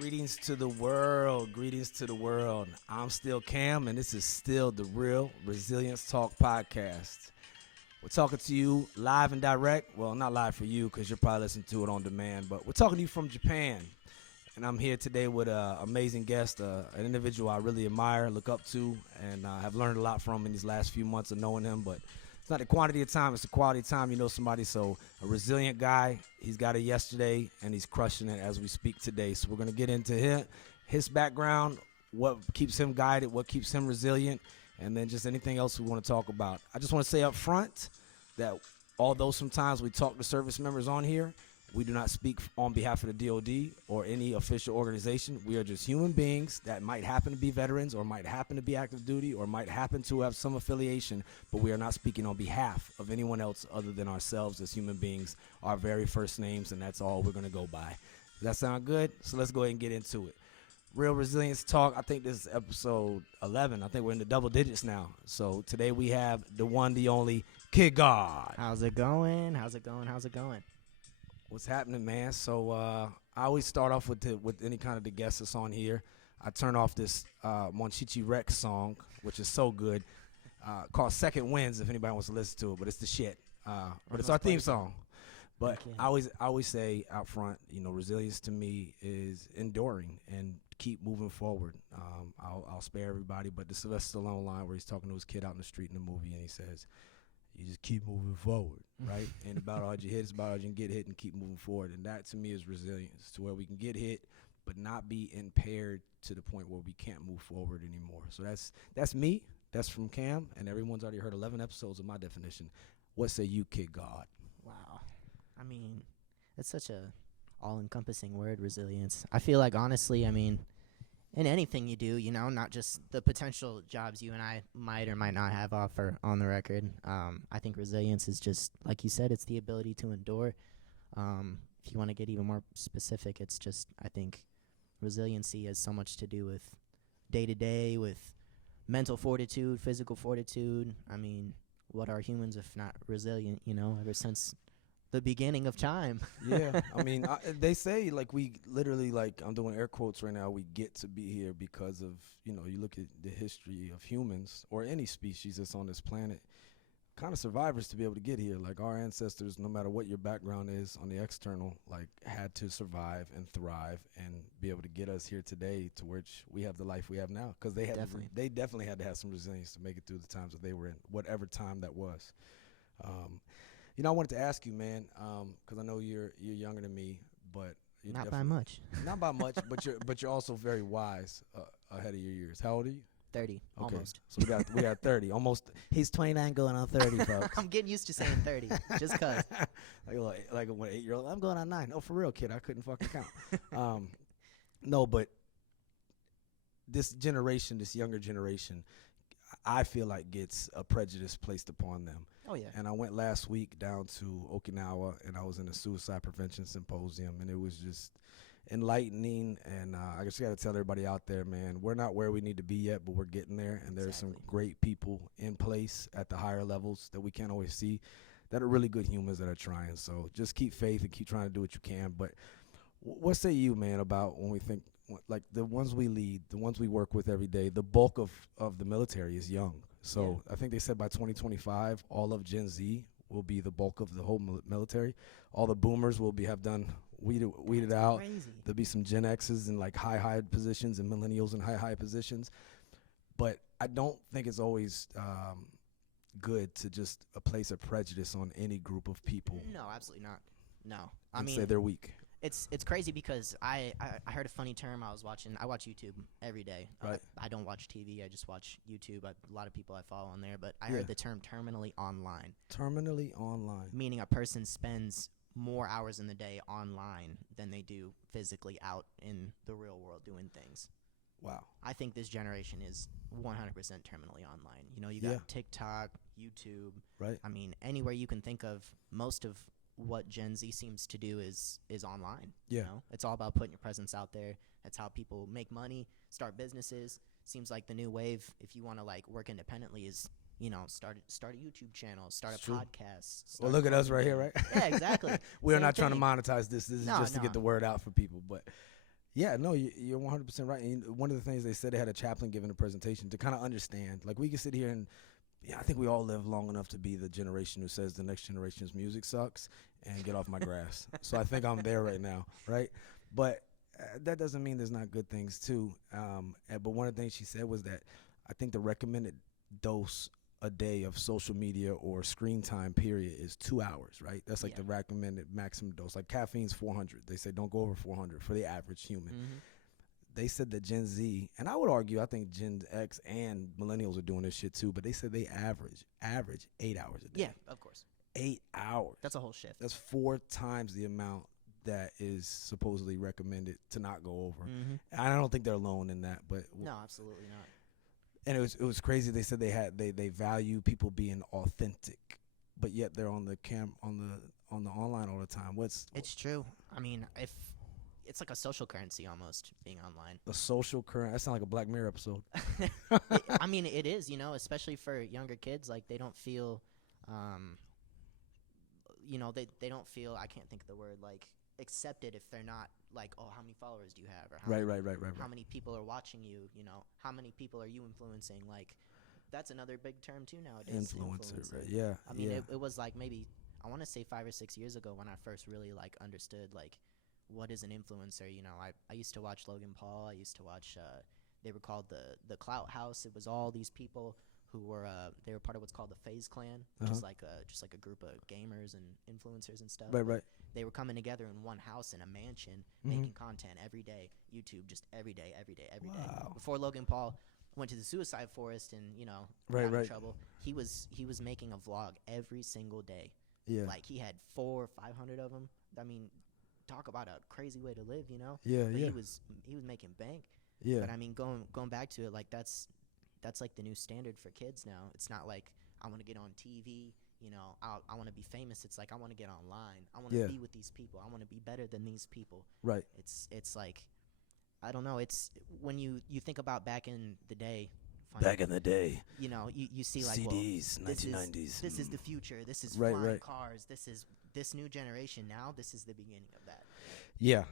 Greetings to the world. Greetings to the world. I'm still Cam, and this is still the Real Resilience Talk podcast. We're talking to you live and direct. Well, not live for you because you're probably listening to it on demand, but we're talking to you from Japan. And I'm here today with an amazing guest, an individual I really admire, look up to, and have learned a lot from in these last few months of knowing him. But it's not the quantity of time, it's the quality of time you know somebody. So a resilient guy, he's got it yesterday, and he's crushing it as we speak today. So we're going to get into his background, what keeps him guided, what keeps him resilient, and then just anything else we want to talk about. I just want to say up front that although sometimes we talk to service members on here, we do not speak on behalf of the DOD or any official organization. We are just human beings that might happen to be veterans or might happen to be active duty or might happen to have some affiliation, but we are not speaking on behalf of anyone else other than ourselves as human beings, our very first names, and that's all we're going to go by. Does that sound good? So let's go ahead and get into it. Real Resilience Talk, I think this is episode 11. I think we're in the double digits now. So today we have the one, the only, Kid God. How's it going? How's it going? How's it going? What's happening, man? So I always start off with any kind of the guests that's on here. I turn off this Monchichi Rex song, which is so good, called Second Winds, if anybody wants to listen to it, but it's the shit. But it's our theme song. But Okay. I always say out front, resilience to me is enduring and keep moving forward. I'll spare everybody, but the Sylvester Stallone line where he's talking to his kid out in the street in the movie, and he says, you just keep moving forward, right? Ain't about all you hit, it's about all you can get hit and keep moving forward. And that, to me, is resilience, to where we can get hit but not be impaired to the point where we can't move forward anymore. So that's me. That's from Cam, and everyone's already heard 11 episodes of my definition. What say you, Kid God? Wow. I mean, it's such a all-encompassing word, resilience. I feel like, honestly, in anything you do, not just the potential jobs you and I might or might not have offer on the record. I think resilience is just, like you said, it's the ability to endure. If you want to get even more specific, it's just, I think, resiliency has so much to do with day-to-day, with mental fortitude, physical fortitude. What are humans if not resilient, ever since the beginning of time? Yeah, they say, we literally, I'm doing air quotes right now, we get to be here because of, you look at the history of humans or any species that's on this planet, kind of survivors to be able to get here. Like our ancestors, no matter what your background is on the external, had to survive and thrive and be able to get us here today to which we have the life we have now. Because they definitely had to have some resilience to make it through the times that they were in, whatever time that was. I wanted to ask you, man, because I know you're younger than me, but you're Not by much. Not by much, but you're also very wise ahead of your years. How old are you? 30, Okay. almost. So we got 30, almost. He's 29 going on 30, folks. I'm getting used to saying 30, just because. like a 8-year-old. I'm going on 9. Oh, for real, kid. I couldn't fucking count. No, but this generation, this younger generation, I feel like gets a prejudice placed upon them. Oh, yeah. And I went last week down to Okinawa, and I was in a suicide prevention symposium, and it was just enlightening. And I just got to tell everybody out there, man, we're not where we need to be yet, but we're getting there. And there's some great people in place at the higher levels that we can't always see that are really good humans that are trying. So just keep faith and keep trying to do what you can. But what say you, man, about when we think, like the ones we lead, the ones we work with every day, the bulk of the military is young. So yeah. I think they said by 2025, all of Gen Z will be the bulk of the whole military. All the boomers will have done weeded out. Crazy. There'll be some Gen X's in high positions and millennials in high positions. But I don't think it's always good to just place a prejudice on any group of people. No, absolutely not. No. Say they're weak. It's crazy because I heard a funny term. I watch YouTube every day. Right. I don't watch TV. I just watch YouTube. A lot of people I follow on there. But I heard the term terminally online. Terminally online. Meaning a person spends more hours in the day online than they do physically out in the real world doing things. Wow. I think this generation is 100% terminally online. You got TikTok, YouTube. Right. Anywhere you can think of, most of what Gen Z seems to do is online. Yeah. It's all about putting your presence out there. That's how people make money, start businesses. Seems like the new wave, if you want to work independently, is start a YouTube channel, start a podcast. Well, look at us right here, right? Yeah, exactly. We're Same not trying to thing. monetize this. This is just to get the word out for people. But Yeah, no, you're 100% right. And one of the things they said, they had a chaplain giving a presentation to kind of understand. Like, we can sit here and, yeah, I think we all live long enough to be the generation who says the next generation's music sucks and get off my grass. So I think I'm there right now, right? But that doesn't mean there's not good things too. But one of the things she said was that I think the recommended dose a day of social media or screen time period is 2 hours, right? That's like the recommended maximum dose. Like caffeine's 400. They say don't go over 400 for the average human. Mm-hmm. They said that Gen Z, and I would argue, I think Gen X and millennials are doing this shit too, but they said they average 8 hours a day. Yeah, of course. 8 hours. That's a whole shift. That's 4 times the amount that is supposedly recommended to not go over. Mm-hmm. And I don't think they're alone in that, but No, absolutely not. and it was crazy. They said they value people being authentic, but yet they're on the on the online all the time. It's true. I mean, if it's like a social currency almost being online. a social current? That sounds like a Black Mirror episode. I mean, it is, especially for younger kids. Like, they don't feel, they don't feel, I can't think of the word, like, accepted if they're not, like, oh, how many followers do you have? Or how many people are watching you, how many people are you influencing? Like, that's another big term, too, nowadays. Influencer, right? Yeah. I mean, it was, like, maybe, I want to say 5 or 6 years ago when I first really, like, understood, like, what is an influencer? I used to watch Logan Paul. I used to watch, they were called the Clout House. It was all these people who were, they were part of what's called the FaZe Clan, which is like just like a group of gamers and influencers and stuff. Right. They were coming together in one house in a mansion, making content every day, YouTube, just every day. Wow. Before Logan Paul went to the suicide forest and, got in trouble, he was making a vlog every single day. Yeah. Like, he had 400 or 500 of them. I mean, talk about a crazy way to live, Yeah, but yeah. he was making bank. Yeah. But I mean, going back to it, like, that's like the new standard for kids now. It's not like I want to get on TV, I want to be famous. It's like I want to get online. I want to be with these people. I want to be better than these people. Right. It's like, I don't know. It's when you think about back in the day. Back in the day. You see, like, CDs, well, 1990s. This is the future. This is Right, flying right. cars. This is this new generation now. This is the beginning of that. Yeah.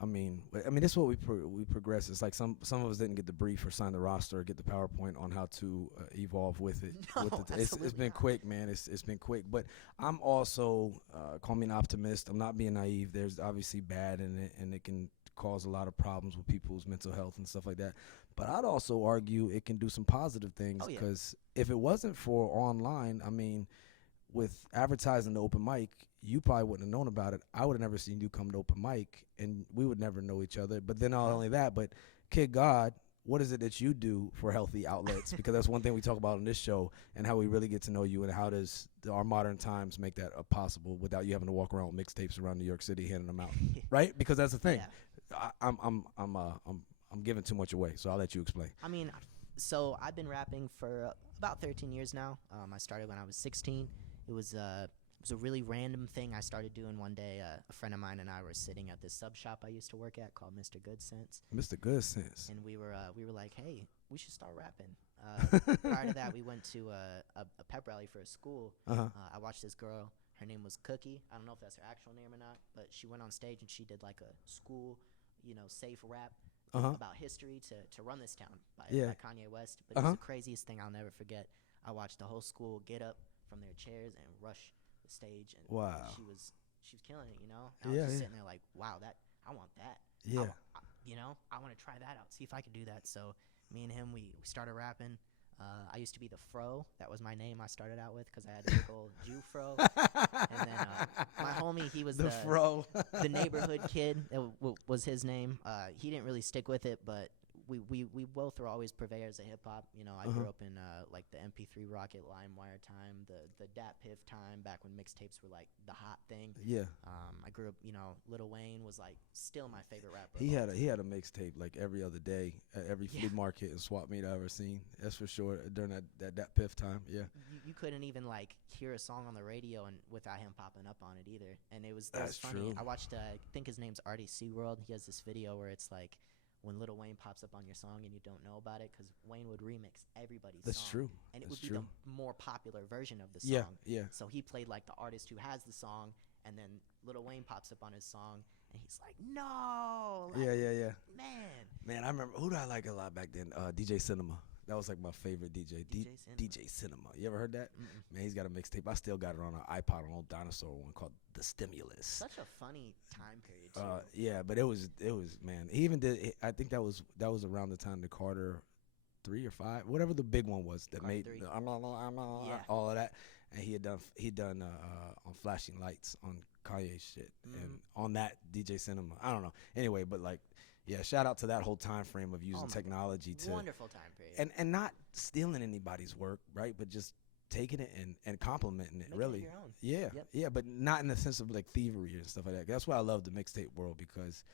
I mean, this is what we progress. It's like some of us didn't get the brief or sign the roster or get the PowerPoint on how to evolve with it. No, It's absolutely been not. quick, man. It's been quick. But I'm also call me an optimist. I'm not being naive. There's obviously bad in it, and it can cause a lot of problems with people's mental health and stuff like that. But I'd also argue it can do some positive things, Oh, yeah. because if it wasn't for online, I mean, with advertising the open mic, you probably wouldn't have known about it. I would have never seen you come to open mic, and we would never know each other. But then not only that, but Kid God, what is it that you do for healthy outlets? Because that's one thing we talk about on this show, and how we really get to know you, and how does our modern times make that possible without you having to walk around with mixtapes around New York City handing them out, right? Because that's the thing. Yeah. I'm giving too much away, so I'll let you explain. I mean, so I've been rapping for about 13 years now. I started when I was 16. It was a really random thing I started doing one day. A friend of mine and I were sitting at this sub shop I used to work at called Mr. Good Sense. Mr. Good Sense. And we were like, hey, we should start rapping. Prior to that, we went to a pep rally for a school. I watched this girl. Her name was Cookie. I don't know if that's her actual name or not, but she went on stage and she did like a school, safe rap about history to run this town by Kanye West. But it was the craziest thing I'll never forget. I watched the whole school get up from their chairs and rush the stage, and wow, she was killing it, And I was just sitting there like, wow, I want that. I want to try that out, see if I can do that. So me and him, we started rapping. I used to be the Fro. That was my name I started out with because I had a big old Jew fro. And then my homie, he was the Fro. the neighborhood kid. That was his name. He didn't really stick with it, but we both were always purveyors of hip hop. I grew up in like the MP3 Rocket LimeWire time, the Dat Piff time, back when mixtapes were like the hot thing. Yeah. I grew up, Lil Wayne was like still my favorite rapper. He had a mixtape like every other day at every flea market and swap meet I ever seen. That's for sure. During that Piff time, yeah. You couldn't even like hear a song on the radio and without him popping up on it either. And it was That's funny. true. I watched I think his name's Artie Seaworld. He has this video where it's like when Lil Wayne pops up on your song and you don't know about it, because Wayne would remix everybody's That's song. true. And it That's would true. be the more popular version of the song. Yeah. So he played like the artist who has the song, and then Lil Wayne pops up on his song, And he's like, no. Yeah, Like, yeah, yeah. man. Man, I remember who did I like a lot back then? DJ Cinema. That was like my favorite DJ. DJ Cinema. You ever heard that? Mm-mm. Man, he's got a mixtape. I still got it on an iPod, an old dinosaur one called The Stimulus. Such a funny time period, too. Yeah, but it was man. He even did. I think that was around the time the Carter 3 or 5, whatever the big one was that Carter made 3. Yeah. all of that. And he done on Flashing Lights on Kanye shit, and on that DJ Cinema. I don't know. Anyway, but like, yeah, shout out to that whole time frame of using technology to wonderful time period. and not stealing anybody's work, right? But just taking it and complimenting it. Making Really, it your own. yeah, Yep. yeah, but not in the sense of like thievery and stuff like that. That's why I love the mixtape world, because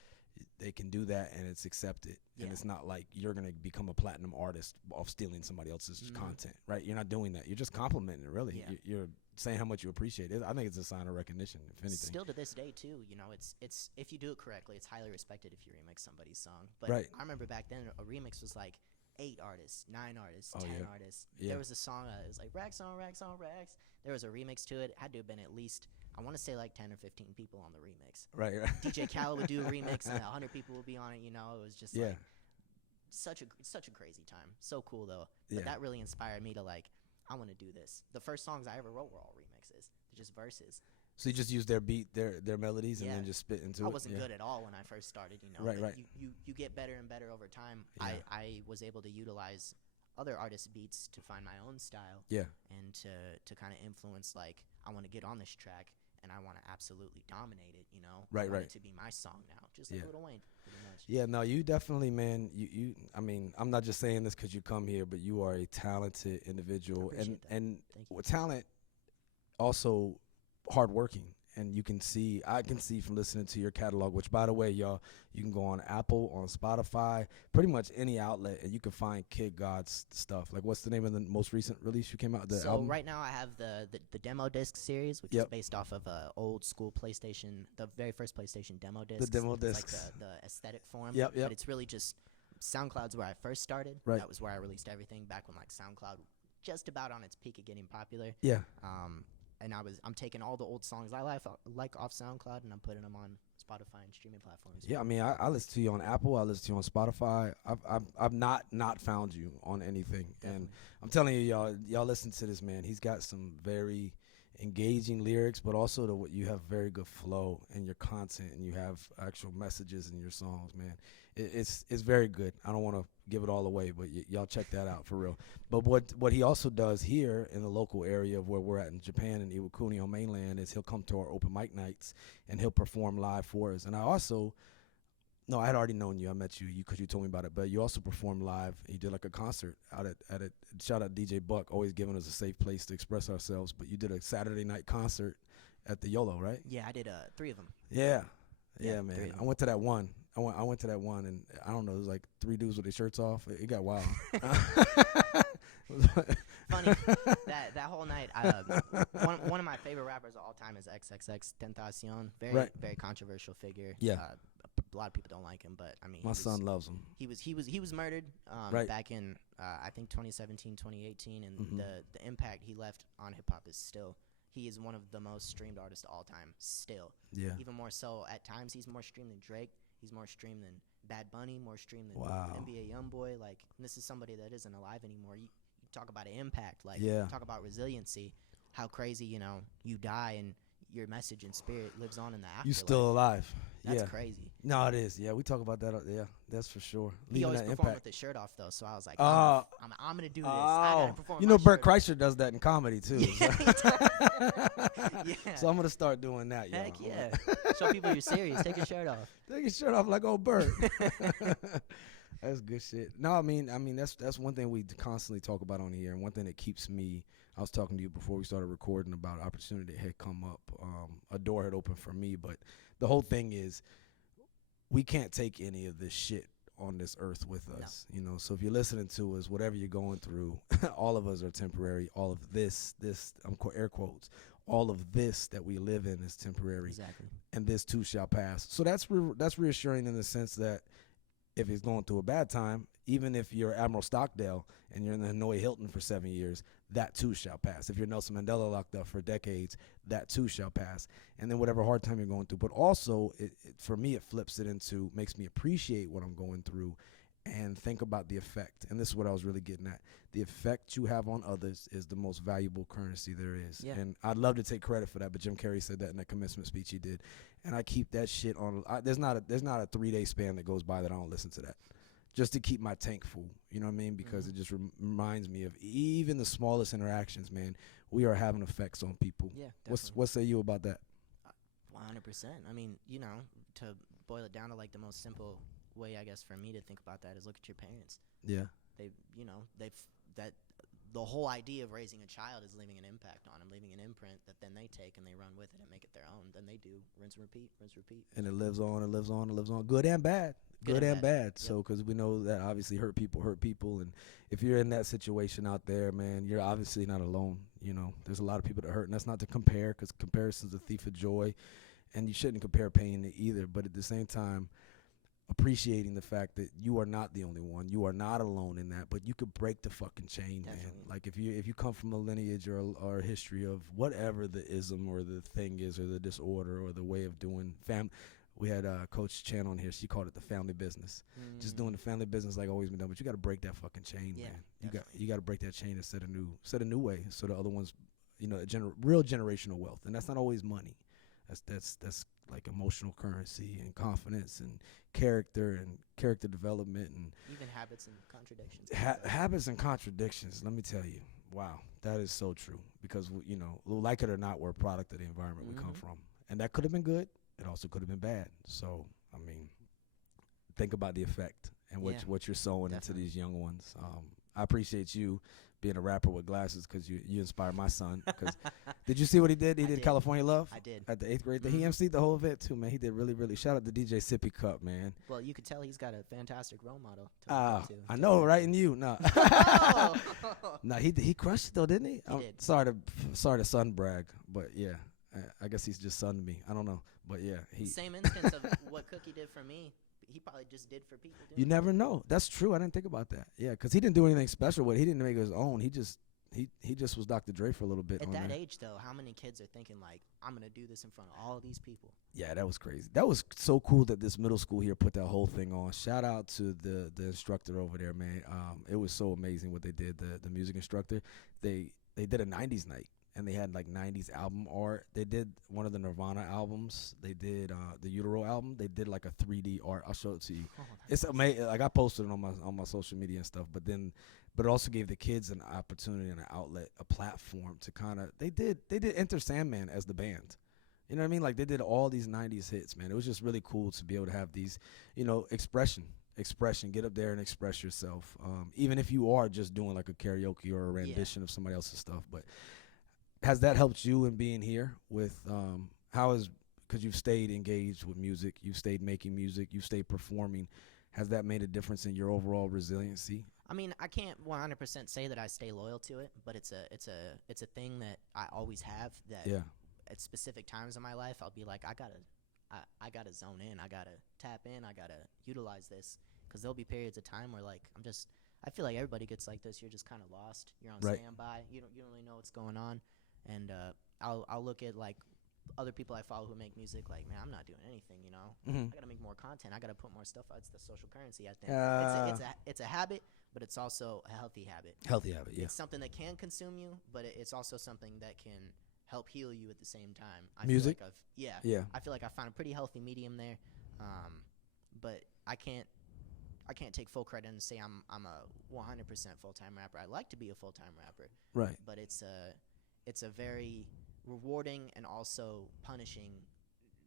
they can do that and it's accepted, and it's not like you're gonna become a platinum artist off stealing somebody else's content, right? You're not doing that. You're just complimenting it. Really, you're saying how much you appreciate it. I think it's a sign of recognition, if anything. Still to this day, too, you know, it's if you do it correctly, it's highly respected if you remix somebody's song. But Right. I remember back then, a remix was like 8 artists, 9 artists, Oh, 10 yeah. artists. Yeah. There was a song, it was like racks on racks on racks. There was a remix to it. Had to have been at least, I want to say like 10 or 15 people on the remix. Right. DJ Khaled would do a remix and 100 people would be on it, you know. It was just like such a crazy time. So cool, though. But that really inspired me to like, I want to do this. The first songs I ever wrote were all remixes. They're just verses. So you just use their beat, their melodies, and then just spit into it. I wasn't good at all when I first started, you know. Right, but right. You get better and better over time. Yeah. I was able to utilize other artists' beats to find my own style. Yeah. And to kind of influence, like, I want to get on this track and I want to absolutely dominate it, you know. Right, I want right. it to be my song now, just like Lil Wayne, pretty much. Yeah, no, you definitely, man. You. I mean, I'm not just saying this because you come here, but you are a talented individual, and talent, also hardworking. And I can see from listening to your catalog, which, by the way, y'all, you can go on Apple, on Spotify, pretty much any outlet, and you can find Kid God's stuff. Like, what's the name of the most recent release you came out? The album? Right now I have the demo disc series, which is based off of a old school PlayStation, the very first PlayStation demo disc. The demo it's discs. like the aesthetic form. Yep. But it's really just SoundCloud's where I first started. Right. That was where I released everything back when like SoundCloud just about on its peak of getting popular. Yeah. And I'm taking all the old songs I like off SoundCloud and I'm putting them on Spotify and streaming platforms. Yeah, I mean, I listen to you on Apple. I listen to you on Spotify. I've not found you on anything, and I'm telling you, y'all listen to this man. He's got some very engaging lyrics, but also you have very good flow in your content, and you have actual messages in your songs, man. It's very good. I don't want to give it all away, but y'all check that out for real. But what he also does here in the local area of where we're at in Japan and Iwakuni on mainland is he'll come to our open mic nights and he'll perform live for us. And I had already known you. I met you because you told me about it. But you also performed live. You did like a concert out at it. Shout out DJ Buck, always giving us a safe place to express ourselves. But you did a Saturday night concert at the YOLO, right? Yeah, I did 3 of them. Yeah, man. I went to that one. I went to that one, and I don't know, it was like 3 dudes with their shirts off. It got wild. Funny, that whole night, one of my favorite rappers of all time is XXX Tentacion. Very controversial figure. Yeah. A lot of people don't like him, but I mean, my son loves him. He was murdered back in I think 2017, 2018, and the impact he left on hip hop is still. He is one of the most streamed artists of all time. Still. Yeah. Even more so at times, he's more streamed than Drake. He's more streamed than Bad Bunny. More streamed than NBA YoungBoy. Like, this is somebody that isn't alive anymore. You talk about an impact. Like, talk about resiliency. How crazy, you know, you die and your message and spirit lives on in the afterlife. You still alive. That's crazy. No, it is. Yeah, we talk about that. Yeah, that's for sure. He always performed impact with his shirt off, though, so I was like, I'm going to do this. I gotta perform you my know, Bert shirt Kreischer does that in comedy, too. Yeah, So I'm going to start doing that, y'all. Heck yeah. Show people you're serious. Take your shirt off. Take your shirt off like old Bert. That's good shit. No, I mean that's one thing we constantly talk about on here, and one thing that keeps me. I was talking to you before we started recording about opportunity that had come up. A door had opened for me, but the whole thing is we can't take any of this shit on this earth with us, you know. So if you're listening to us, whatever you're going through, all of us are temporary. All of this air quotes, all of this that we live in is temporary. Exactly. And this too shall pass. So that's reassuring in the sense that if he's going through a bad time, even if you're Admiral Stockdale and you're in the Hanoi Hilton for 7 years, that too shall pass. If you're Nelson Mandela locked up for decades, that too shall pass. And then whatever hard time you're going through. But also, for me, it flips it into, makes me appreciate what I'm going through and think about the effect. And this is what I was really getting at. The effect you have on others is the most valuable currency there is. Yeah. And I'd love to take credit for that, but Jim Carrey said that in that commencement speech he did. And I keep that shit on. There's not a 3-day span that goes by that I don't listen to that, just to keep my tank full. You know what I mean? Because it just reminds me of even the smallest interactions, man. We are having effects on people. Yeah, definitely. What say you about that? 100%. I mean, to boil it down to like the most simple way, I guess, for me to think about that is look at your parents. Yeah. That the whole idea of raising a child is leaving an impact on them, leaving an imprint that then they take and they run with it and make it their own. Then they do rinse and repeat, rinse and repeat. And it lives on, it lives on, it lives on. Good and bad. Good and bad. Yep. So, because we know that obviously hurt people. And if you're in that situation out there, man, you're obviously not alone. There's a lot of people that hurt. And that's not to compare, because comparison's a thief of joy. And you shouldn't compare pain either. But at the same time, appreciating the fact that you are not the only one. You are not alone in that, but you could break the fucking chain, man. Like if you come from a lineage or a history of whatever the ism or the thing is or the disorder or the way of doing we had Coach Chan on here. She called it the family business. Just doing the family business like always been done, but you got to break that fucking chain, man. You got to break that chain and set a new way so the other ones, real generational wealth. And that's not always money. That's like emotional currency and confidence and character development and even habits and contradictions. Habits and contradictions. Let me tell you, wow, that is so true. Because like it or not, we're a product of the environment we come from, and that could have been good. It also could have been bad. So I mean, think about the effect and what you're sowing into these young ones. I appreciate you being a rapper with glasses because you inspired my son. Cause did you see what he did? He did California Love. I did. At the 8th grade. He emceed the whole event too, man. He did really, really. Shout out to DJ Sippy Cup, man. Well, you could tell he's got a fantastic role model. I know, right? And you, no. No, he crushed it though, didn't he? He did. Sorry to son brag, but yeah, I guess he's just sunned me. I don't know, but yeah, Same instance of what Cookie did for me. He probably just did for people. You never know. That's true. I didn't think about that. Yeah, because he didn't do anything special with it. He didn't make it his own. He just was Dr. Dre for a little bit. At that age, though, how many kids are thinking, like, I'm going to do this in front of all these people? Yeah, that was crazy. That was so cool that this middle school here put that whole thing on. Shout out to the instructor over there, man. It was so amazing what they did, the music instructor. They did a 90s night. And they had like 90s album art. They did one of the Nirvana albums. They did the Utero album. They did like a 3D art. I'll show it to you. It's amazing. Like I posted it on my social media and stuff. But it also gave the kids an opportunity and an outlet, a platform to kind of. They did Enter Sandman as the band. You know what I mean? Like they did all these 90s hits, man. It was just really cool to be able to have these, expression. Get up there and express yourself. Even if you are just doing like a karaoke or a rendition of somebody else's stuff, but. Has that helped you in being here with because you've stayed engaged with music, you've stayed making music, you've stayed performing. Has that made a difference in your overall resiliency? I mean, I can't 100% say that I stay loyal to it, but it's a thing that I always have. That at specific times in my life, I'll be like, I gotta zone in, I gotta tap in, I gotta utilize this, because there'll be periods of time where like I feel like everybody gets like this. You're just kind of lost. You're on standby. You don't really know what's going on. And I'll look at like other people I follow who make music. Like, man, I'm not doing anything. I gotta make more content. I gotta put more stuff out. It's the social currency. I think it's a habit, but it's also a healthy habit. Healthy habit, yeah. It's something that can consume you, but it's also something that can help heal you at the same time. Music. Feel like I feel like I found a pretty healthy medium there. But I can't take full credit and say I'm a 100% full-time rapper. I like to be a full-time rapper. Right. But it's a very rewarding and also punishing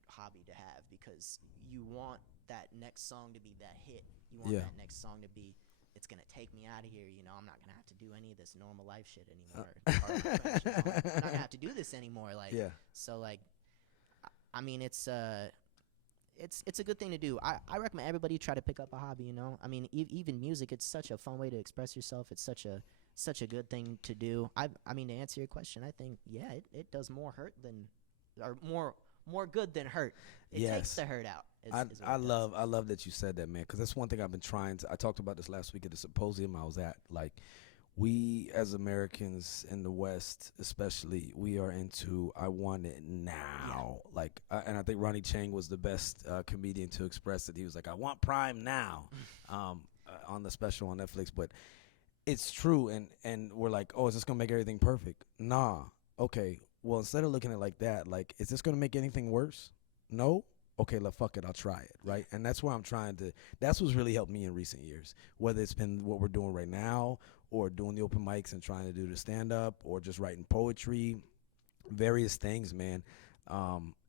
hobby to have, because you want that next song to be that hit. You want that next song to be, it's going to take me out of here. I'm not going to have to do any of this normal life shit anymore. I'm not going to have to do this anymore. So like, I mean, it's a good thing to do. I recommend everybody try to pick up a hobby, I mean, even music, it's such a fun way to express yourself. It's such a good thing to do. I mean, to answer your question, I think, it does more hurt than, or more more good than hurt. It takes the hurt out. Is what I it does. love that you said that, man, because that's one thing I've been trying to. I talked about this last week at the symposium I was at. Like, we as Americans in the West, especially, we are into I want it now. Like, and I think Ronnie Chang was the best comedian to express it. He was like, I want Prime now, on the special on Netflix. But it's true, and we're like, oh, is this gonna make everything perfect? Nah. Okay. Well, instead of looking at it like that, like, is this gonna make anything worse? No. Okay, fuck it, I'll try it, right? And that's where I'm trying to. That's what's really helped me in recent years. Whether it's been what we're doing right now, or doing the open mics and trying to do the stand up, or just writing poetry, various things, man.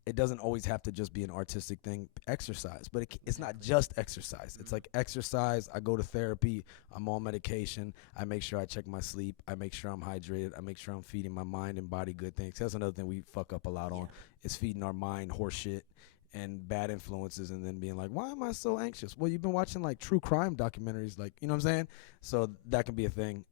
It doesn't always have to just be an artistic thing. Exercise, but it's not just exercise. It's like exercise. I go to therapy. I'm on medication. I make sure I check my sleep. I make sure I'm hydrated. I make sure I'm feeding my mind and body good things. That's another thing we fuck up a lot on. Is feeding our mind horse shit and bad influences, and then being like, why am I so anxious? Well, you've been watching like true crime documentaries, like, you know what I'm saying? So that can be a thing.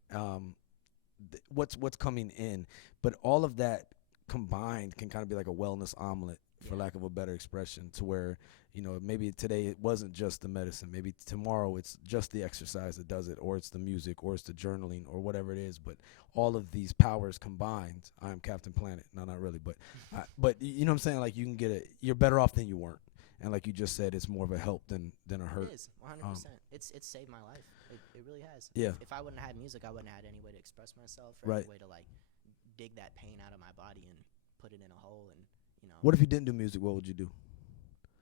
What's coming in, but all of that combined can kind of be like a wellness omelet, for lack of a better expression, to where, you know, maybe today it wasn't just the medicine, maybe tomorrow it's just the exercise that does it, or it's the music, or it's the journaling, or whatever it is. But all of these powers combined, I am Captain Planet. No, not really, but you know what I'm saying? Like, you can get it. You're better off than you weren't. And like you just said, it's more of a help than a hurt. It is 100%. It's saved my life. It really has. Yeah. If I wouldn't have had music, I wouldn't have had any way to express myself, or any way to like dig that pain out of my body and put it in a hole. And you know. What if you didn't do music? What would you do?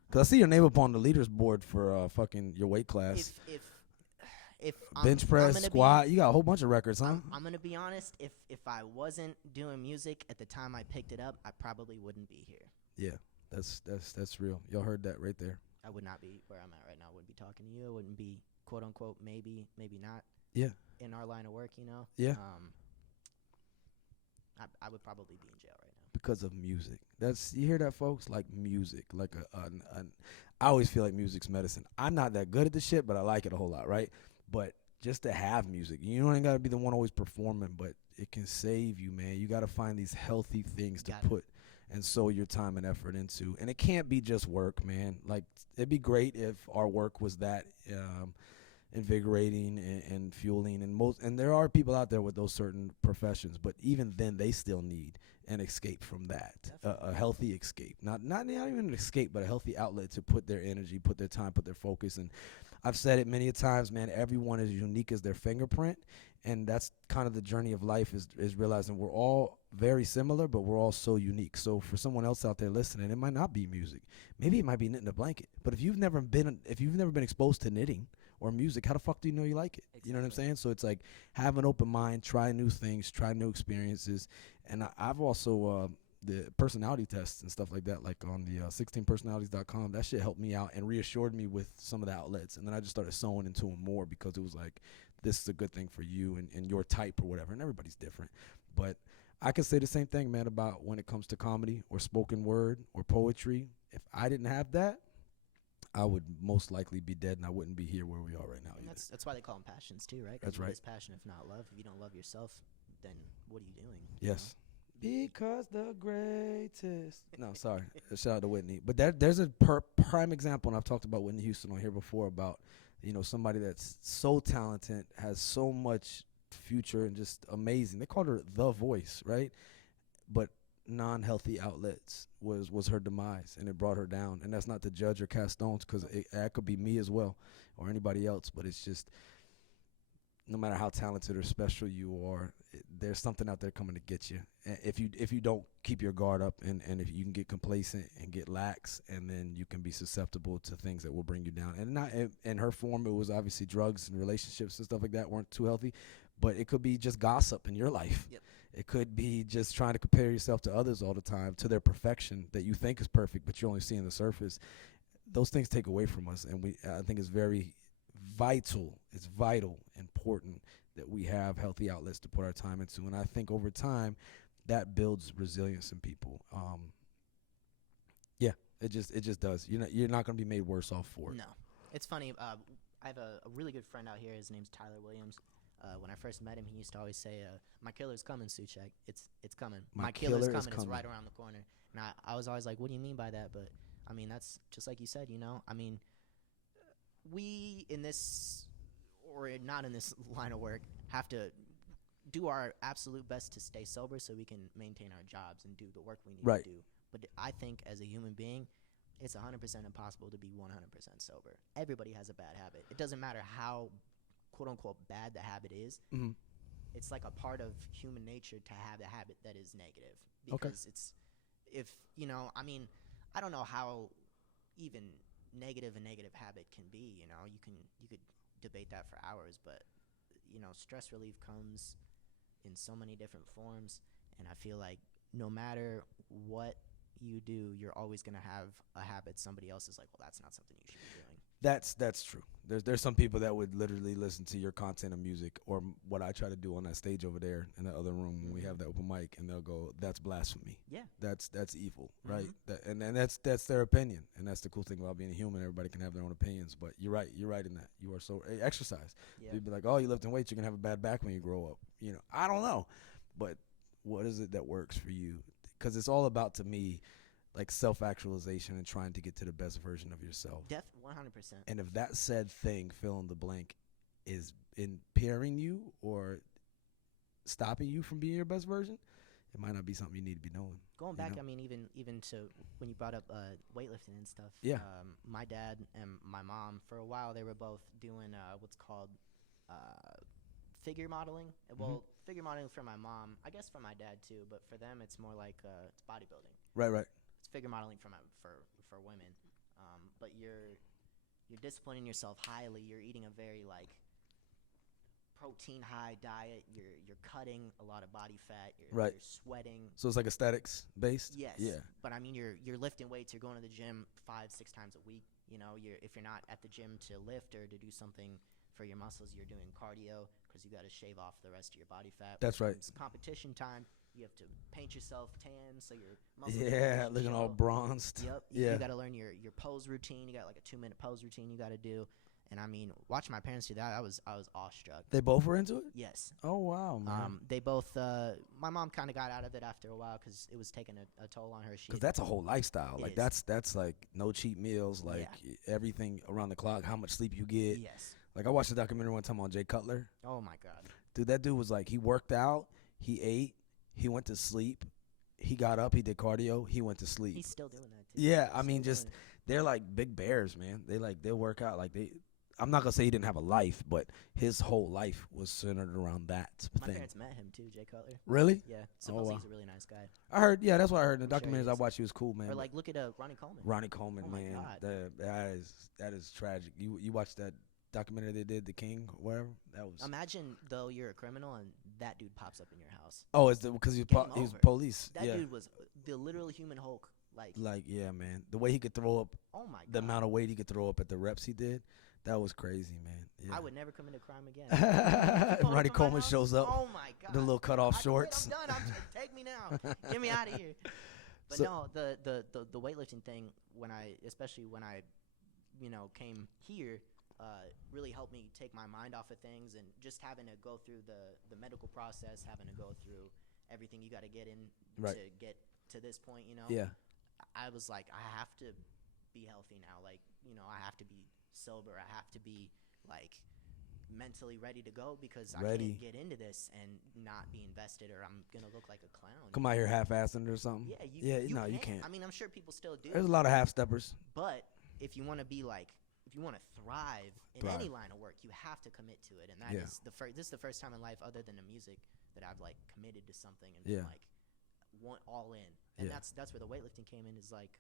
Because I see your name up on the leaders board for fucking your weight class. If bench press, squat, you got a whole bunch of records, huh? I'm gonna be honest. If I wasn't doing music at the time I picked it up, I probably wouldn't be here. Yeah, that's real. Y'all heard that right there. I would not be where I'm at right now. I wouldn't be talking to you. I wouldn't be, quote unquote, maybe not. Yeah. In our line of work, you know. Yeah. I would probably be in jail right now. Because of music. You hear that, folks? Like music. Like I always feel like music's medicine. I'm not that good at the shit, but I like it a whole lot, right? But just to have music, you ain't got to be the one always performing, but it can save you, man. You got to find these healthy things to put and sow your time and effort into. And it can't be just work, man. Like, it'd be great if our work was that invigorating and fueling, and there are people out there with those certain professions, but even then they still need an escape from that, a healthy escape, not even an escape, but a healthy outlet to put their energy, put their time, put their focus. And I've said it many a times, man, everyone is unique as their fingerprint, and that's kind of the journey of life, is realizing we're all very similar, but we're all so unique. So for someone else out there listening, it might not be music, maybe it might be knitting a blanket, but if you've never been exposed to knitting or music, how the fuck do you know you like it? Exactly. You know what I'm saying? So it's like, have an open mind, try new things, try new experiences. And I've also, the personality tests and stuff like that, like on the 16personalities.com, that shit helped me out and reassured me with some of the outlets. And then I just started sewing into them more, because it was like, this is a good thing for you and your type or whatever. And everybody's different. But I can say the same thing, man, about when it comes to comedy or spoken word or poetry. If I didn't have that, I would most likely be dead, and I wouldn't be here where we are right now. That's why they call them passions too, right? That's right. What is passion if not love? If you don't love yourself, then what are you doing? Yes. Because the greatest. No, sorry. Shout out to Whitney. But there's a prime example, and I've talked about Whitney Houston on here before, about, you know, somebody that's so talented, has so much future, and just amazing. They called her the voice, right? But non-healthy outlets was her demise, and it brought her down. And that's not to judge or cast stones, because that could be me as well, or anybody else. But it's just, no matter how talented or special you are, there's something out there coming to get you. If you don't keep your guard up, and if you can get complacent and get lax, and then you can be susceptible to things that will bring you down. And not in her form, it was obviously drugs and relationships and stuff like that weren't too healthy, but it could be just gossip in your life. Yep. It could be just trying to compare yourself to others all the time, to their perfection that you think is perfect, but you're only seeing the surface. Those things take away from us, and I think it's very vital. It's vital, important that we have healthy outlets to put our time into. And I think over time, that builds resilience in people. Yeah, it just does. You're not going to be made worse off for it. No, it's funny. I have a really good friend out here. His name's Tyler Williams. When I first met him, he used to always say, "My killer's coming, Suchek. It's coming. My killer's killer is coming. It's coming." right around the corner." And I was always like, "What do you mean by that?" But I mean, that's just like you said. I mean, we in this or not in this line of work have to do our absolute best to stay sober so we can maintain our jobs and do the work we need Right. to do. But I think as a human being, it's 100% impossible to be 100% sober. Everybody has a bad habit. It doesn't matter how quote unquote bad the habit is. Mm-hmm. It's like a part of human nature to have a habit that is negative Okay. because it's if I mean, I don't know how even negative a negative habit can be. You could debate that for hours, but stress relief comes in so many different forms, and I feel like no matter what you do, you're always going to have a habit somebody else is like, well, that's not something you should be doing. That's true. There's some people that would literally listen to your content of music or what I try to do on that stage over there in the other room when we have that open mic, and they'll go, "That's blasphemy. Yeah. That's evil, right?" And that's their opinion, and that's the cool thing about being a human. Everybody can have their own opinions, but you're right in that. You are so exercise. Yeah. You'd be like, "Oh, you lifting weights, you're gonna have a bad back when you grow up." I don't know, but what is it that works for you? Because it's all about, to me, like self-actualization and trying to get to the best version of yourself. 100%. And if that said thing, fill in the blank, is impairing you or stopping you from being your best version, it might not be something you need to be doing. Going back, I mean, even to when you brought up weightlifting and stuff. Yeah. My dad and my mom, for a while, they were both doing what's called figure modeling. Well, figure modeling for my mom, I guess for my dad too, but for them, it's more like it's bodybuilding. Right. It's figure modeling for women, but you're disciplining yourself highly. You're eating a very like protein high diet. You're cutting a lot of body fat. You're sweating. So it's like aesthetics based. Yes. Yeah. But I mean, you're lifting weights. You're going to the gym 5-6 times a week. If you're not at the gym to lift or to do something for your muscles, you're doing cardio because you got to shave off the rest of your body fat. That's right. It's competition time. You have to paint yourself tan so your muscles. Yeah, looking all bronzed. Yep. Yeah. You got to learn your pose routine. You got like a 2-minute pose routine you got to do. And I mean, watching my parents do that, I was awestruck. They both were into it? Yes. Oh, wow, man. They both. My mom kind of got out of it after a while because it was taking a toll on her. Because that's a whole lifestyle. Like that's like no cheat meals, like everything around the clock, how much sleep you get. Yes. Like I watched a documentary one time on Jay Cutler. Oh my God. Dude, that dude was like, he worked out, he ate, he went to sleep, he got up, he did cardio, he went to sleep. He's still doing that too. Yeah, I mean, just they're like big bears, man. They'll work out like they. I'm not gonna say he didn't have a life, but his whole life was centered around that My thing. parents met him too, Jay Cutler. Really? Yeah. Supposedly he's a really nice guy. I heard. Yeah, that's what I heard in the I'm sure he documentaries I is. watched. He was cool, man. Or like, look at Ronnie Coleman. Ronnie Coleman, Oh my man. God. That is tragic. You watched that documentary they did, The King, or whatever? That was. Imagine though you're a criminal and that dude pops up in your house. Oh, it's because he was over. police. That yeah. dude was the literal human Hulk. Like, yeah, man. The way he could throw up. Oh my God. The amount of weight he could throw up at the reps he did. That was crazy, man. Yeah. I would never commit a crime again. Ronnie Coleman shows up. Oh my God. The little cutoff shorts. I'm done. Take me now. Get me out of here. But no, the weightlifting thing, especially when I came here, really helped me take my mind off of things, and just having to go through the medical process, having to go through everything you got to get in to get to this point. Yeah. I was like, I have to be healthy now. Like, I have to be sober. I have to be like mentally ready to go because I can't get into this and not be invested, or I'm gonna look like a clown. Come out here half-assing or something. Yeah, you can't. I mean, I'm sure people still do. There's a lot of half-steppers. But if you want to be like, if you want to thrive in any line of work, you have to commit to it. And that is this is the first time in life, other than the music, that I've like committed to something and been like want all in. And that's where the weightlifting came in. Is like,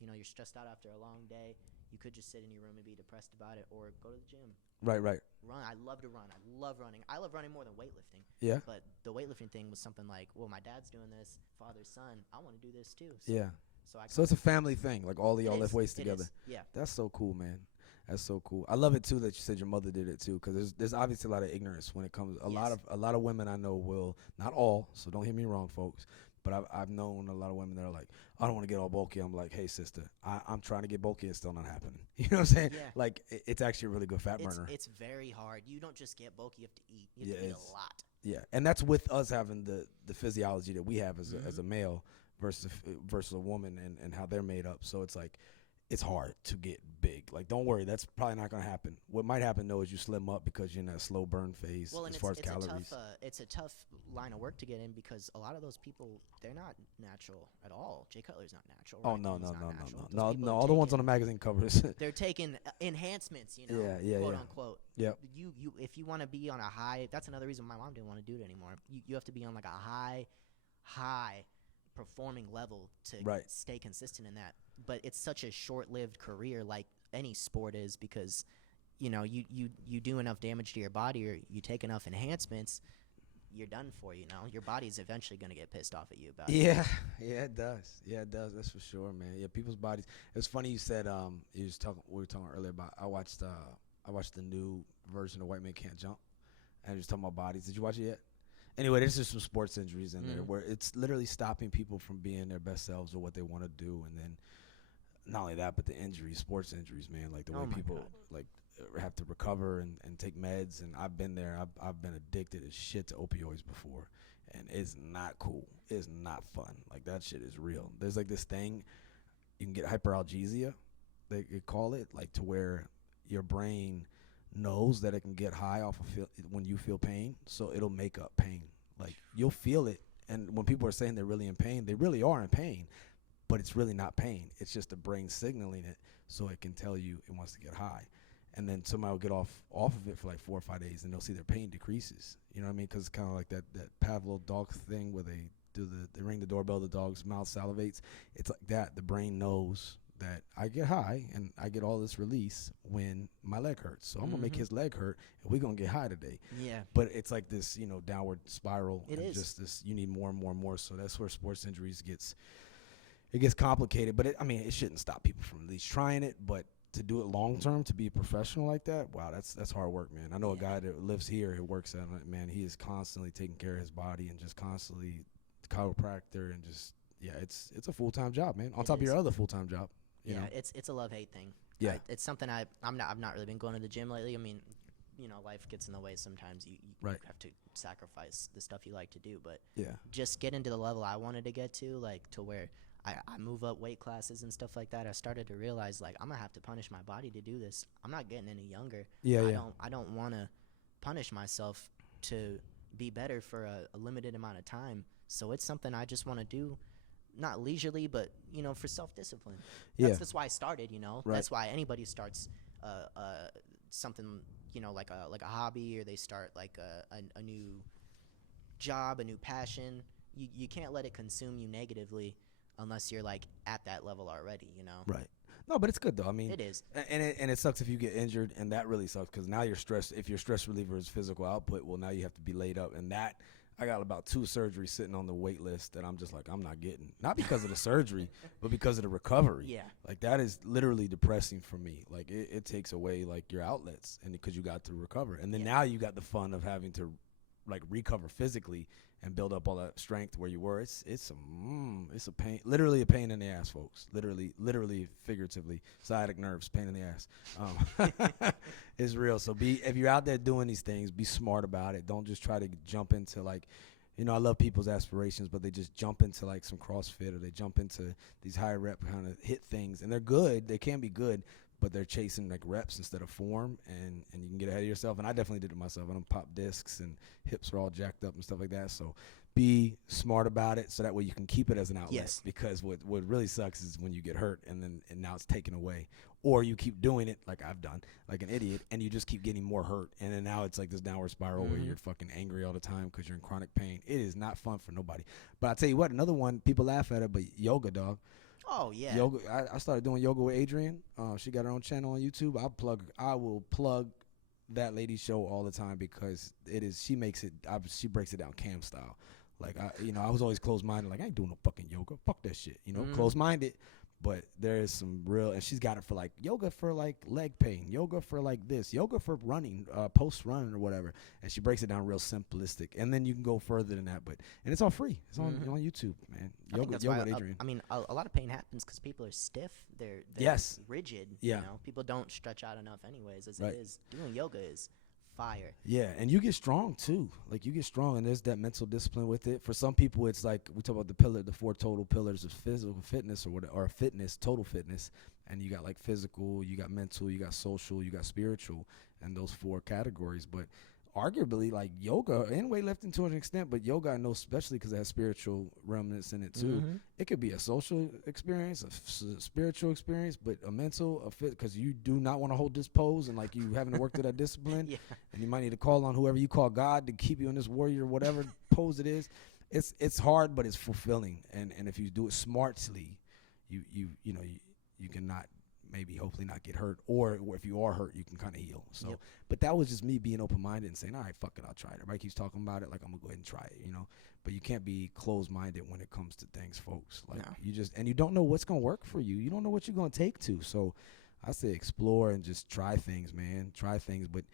you're stressed out after a long day. You could just sit in your room and be depressed about it, or go to the gym. Right. Run. I love to run. I love running. I love running more than weightlifting. Yeah. But the weightlifting thing was something like, well, my dad's doing this, father's son. I want to do this too. So it's a family thing. Like all of y'all lift weights It together. is. Yeah. That's so cool, man. That's so cool. I love it too that you said your mother did it too, because there's obviously a lot of ignorance when it comes. A lot of women I know will, not all, so don't hear me wrong, folks, But I've known a lot of women that are like, I don't want to get all bulky. I'm like, hey, sister, I'm trying to get bulky. It's still not happening. You know what I'm saying? Yeah. Like, it's actually a really good fat burner. It's very hard. You don't just get bulky. You have to eat. You have to eat a lot. Yeah, and that's with us having the physiology that we have as Mm-hmm. a male versus a woman and how they're made up. So it's like it's hard to get big. Like, don't worry, that's probably not going to happen. What might happen though is you slim up because you're in that slow burn phase Well, as and far as calories. it's a tough line of work to get in because a lot of those people, they're not natural at all. Jay Cutler's not natural. Oh Ryan no Coog's no not no natural. no Those no people no! are All the ones taking- on the magazine covers. They're taking enhancements, you know, Yeah, quote yeah. unquote. Yep. You if you want to be on a high, that's another reason my mom didn't want to do it anymore. You have to be on like a high performing level to Right. stay consistent in that. But it's such a short-lived career, like any sport is, because you know you do enough damage to your body or you take enough enhancements, you're done for. You know, your body's eventually gonna get pissed off at you about it. Yeah, yeah, it does. Yeah, it does. That's for sure, man. Yeah, people's bodies. It's funny you said you was talking. We were talking earlier about. I watched the new version of White Men Can't Jump, and just talking about bodies. Did you watch it yet? Anyway, there's just some sports injuries in there where it's literally stopping people from being their best selves or what they want to do, and then not only that, but the injuries, sports injuries, man. Like the way Oh my people God. like have to recover and take meds, and I've been there. I've been addicted as shit to opioids before, and it's not cool. It's not fun. Like that shit is real. There's like this thing you can get hyperalgesia, they call it, like to where your brain knows that it can get high off of when you feel pain, so it'll make up pain. Like you'll feel it, and when people are saying they're really in pain, they really are in pain, but it's really not pain. It's just the brain signaling it so it can tell you it wants to get high. And then somebody will get off of it for like 4 or 5 days, and they'll see their pain decreases. You know what I mean? Because it's kind of like that Pavlov dog thing where they ring the doorbell, the dog's mouth salivates. It's like that. The brain knows that I get high and I get all this release when my leg hurts. So I'm going to make his leg hurt, and we're going to get high today. Yeah. But it's like this, downward spiral. It is. Just this, you need more and more and more. So that's where sports injuries gets complicated. But it shouldn't stop people from at least trying it. But to do it long term, to be a professional like that, wow, that's hard work, man. I know a guy that lives here who works at it, man. He is constantly taking care of his body and just constantly chiropractor and just it's a full-time job, man. On top of your other full-time job. You know? It's a love-hate thing. Yeah. It's something I've not really been going to the gym lately. I mean, life gets in the way sometimes. You Right. have to sacrifice the stuff you like to do, but Yeah. just getting to the level I wanted to get to, like to where I move up weight classes and stuff like that. I started to realize like I'm gonna have to punish my body to do this. I'm not getting any younger. I don't want to punish myself to be better for a limited amount of time. So it's something I just want to do, not leisurely, but for self-discipline. That's why I started. Right. That's why anybody starts something like a hobby, or they start like a new job, a new passion. You can't let it consume you negatively unless you're like at that level already, Right. No, but it's good though. I mean, It is. and it sucks if you get injured, and that really sucks because now you're stressed. If your stress reliever is physical output, well, now you have to be laid up, and that I got about 2 surgeries sitting on the wait list that I'm just like I'm not getting, not because of the surgery, but because of the recovery. Yeah. Like that is literally depressing for me. Like it takes away like your outlets, and because you got to recover, and then now you got the fun of having to like recover physically and build up all that strength where you were. It's a pain, literally a pain in the ass, folks. Literally, figuratively, sciatic nerves, pain in the ass. It's real. So if you're out there doing these things, be smart about it. Don't just try to jump into like, I love people's aspirations, but they just jump into like some CrossFit or they jump into these high rep kind of hit things, and they're good. They can be good, but they're chasing like reps instead of form, and you can get ahead of yourself. And I definitely did it myself. I don't pop discs and hips are all jacked up and stuff like that. So be smart about it so that way you can keep it as an outlet. Yes. Because what really sucks is when you get hurt and now it's taken away, or you keep doing it like I've done, like an idiot, and you just keep getting more hurt, and then now it's like this downward spiral where you're fucking angry all the time because you're in chronic pain. It is not fun for nobody. But I tell you what, another one, people laugh at it, but yoga, dog. Oh yeah. Yoga. I started doing yoga with Adrienne. She got her own channel on YouTube. I will plug that lady's show all the time because she breaks it down Cam style. Like I was always closed minded. Like I ain't doing no fucking yoga. Fuck that shit. Closed minded. But there is some real, and she's got it for like yoga for like leg pain, yoga for like this, yoga for running, post running or whatever. And she breaks it down real simplistic. And then you can go further than that. And it's all free. It's on YouTube, man. I think that's yoga why, with Adrian. I mean, a lot of pain happens because people are stiff. They're Yes. rigid. Yeah. You know, people don't stretch out enough anyways. As Right. it is, doing yoga is fire. Yeah, and you get strong too. Like you get strong, and there's that mental discipline with it. For some people, it's like we talk about the 4 total pillars of physical fitness or fitness, total fitness. And you got like physical, you got mental, you got social, you got spiritual, and those 4 categories. But arguably, like yoga and weightlifting to an extent, but yoga I know especially because it has spiritual remnants in it too. It could be a social experience, a spiritual experience, but a mental, a fit, because you do not want to hold this pose and like you having to work to that discipline. Yeah. And you might need to call on whoever you call God to keep you in this warrior, whatever pose it is. It's hard, but it's fulfilling. And if you do it smartly, you can not hopefully not get hurt, or if you are hurt, you can kind of heal. So, Yep. But that was just me being open-minded and saying, all right, fuck it, I'll try it. Everybody keeps talking about it, like I'm gonna go ahead and try it, But you can't be closed-minded when it comes to things, folks. Like No. you don't know what's gonna work for you. You don't know what you're gonna take to. So, I say explore and just try things, man. Try things. But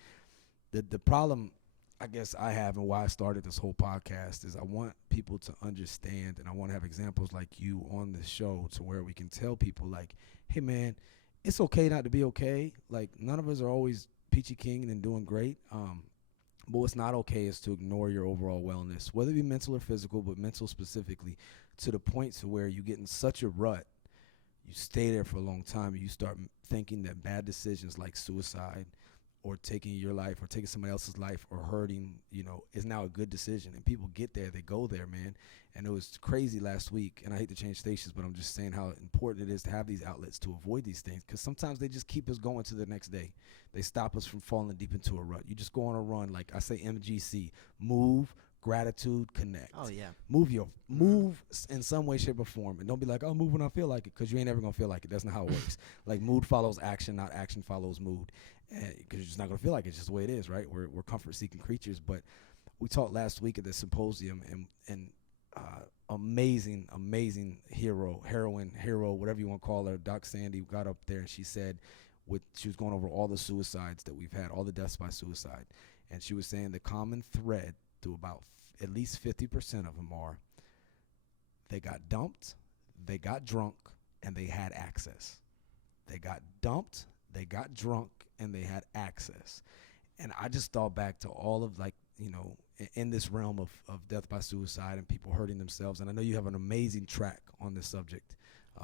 the problem I guess I have and why I started this whole podcast is I want people to understand, and I want to have examples like you on the show to where we can tell people like, hey man, it's okay not to be okay. Like none of us are always peachy king and doing great. But what's not okay is to ignore your overall wellness, whether it be mental or physical, but mental specifically, to the point to where you get in such a rut, you stay there for a long time, and you start thinking that bad decisions like suicide or taking your life or taking somebody else's life or hurting, is now a good decision. And people get there, they go there, man. And it was crazy last week, and I hate to change stations, but I'm just saying how important it is to have these outlets to avoid these things, because sometimes they just keep us going to the next day. They stop us from falling deep into a rut. You just go on a run, like I say MGC, move, gratitude, connect. Oh yeah. Move in some way, shape, or form. And don't be like, oh, move when I feel like it, because you ain't ever going to feel like it. That's not how it works. Like mood follows action, not action follows mood. Because you're just not going to feel like it. It's just the way it is, right? We're comfort-seeking creatures. But we talked last week at the symposium, and amazing heroine, whatever you want to call her, Doc Sandy got up there and she said, she was going over all the suicides that we've had, all the deaths by suicide. And she was saying the common thread through about at least 50% of them are they got dumped, they got drunk, and they had access. They got dumped, they got drunk, and they had access. And I just thought back to all of in this realm of death by suicide and people hurting themselves. And I know you have an amazing track on this subject.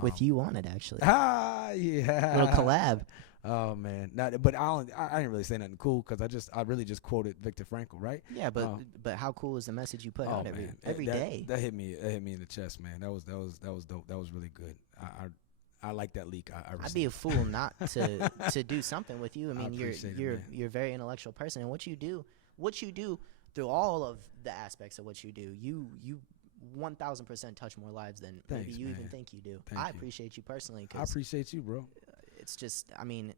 With you on it, actually. Yeah. Little collab. Oh man, but I didn't really say nothing cool because I really just quoted Viktor Frankl, right? Yeah, but how cool is the message you put out every day? That hit me in the chest, man. That was dope. That was really good. I like that leak. I'd be a fool not to do something with you. I mean, you're a very intellectual person, and what you do through all of the aspects of what you do, you 1,000% touch more lives than maybe you even think you do. I appreciate you personally. I appreciate you, bro. It's just, I mean,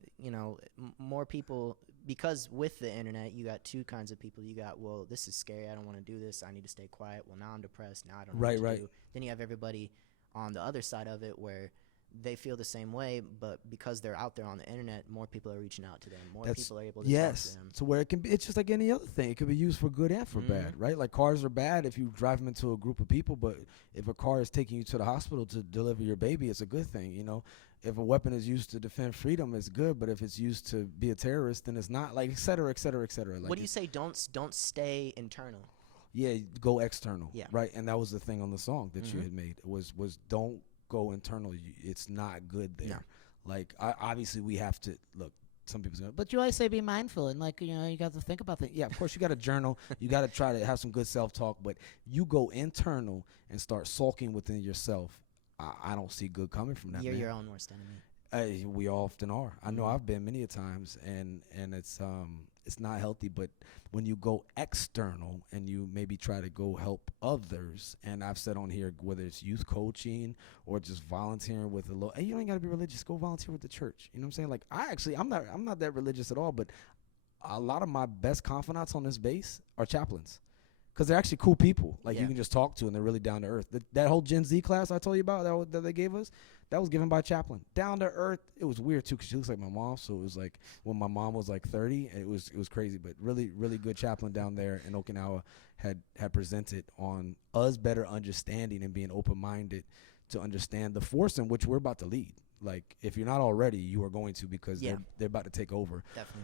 more people, because with the internet, you got 2 kinds of people. You got, well, this is scary. I don't want to do this. I need to stay quiet. Well, now I'm depressed. Now I don't know what to do. Then you have everybody on the other side of it where they feel the same way, but because they're out there on the internet, more people are reaching out to them. More people are able to talk to them. So where it can be, it's just like any other thing. It could be used for good and for bad, right? Like cars are bad if you drive them into a group of people, but if a car is taking you to the hospital to deliver your baby, it's a good thing, If a weapon is used to defend freedom, it's good, but if it's used to be a terrorist, then it's not, like, et cetera, et cetera, et cetera. Like, what do you say? Don't stay internal. Yeah, go external. Yeah. Right, and that was the thing on the song that you had made was don't go internal. It's not good there. No. Like, obviously we have to look. Some people say, but you always say be mindful and you got to think about things. Yeah, of course you got to journal. You got to try to have some good self-talk. But you go internal and start sulking within yourself. I don't see good coming from that. You're man. Your own worst enemy. We often are. I know I've been many a times, and it's not healthy. But when you go external and you maybe try to go help others, and I've said on here, whether it's youth coaching or just volunteering with hey, you don't got to be religious. Go volunteer with the church. You know what I'm saying? Like I'm not that religious at all, but a lot of my best confidants on this base are chaplains. because they're actually cool people. Like Yeah. you can just talk to, and they're really down to earth. That whole Gen Z class I told you about that they gave us, that was given by Chaplin. Down to earth. It was weird too, because she looks like my mom. So it was like when my mom was like 30, it was crazy. But really, really good Chaplin down there in Okinawa had presented on us better understanding and being open minded to understand the force in which we're about to lead. Like if you're not already, you are going to, because they're about to take over. Definitely.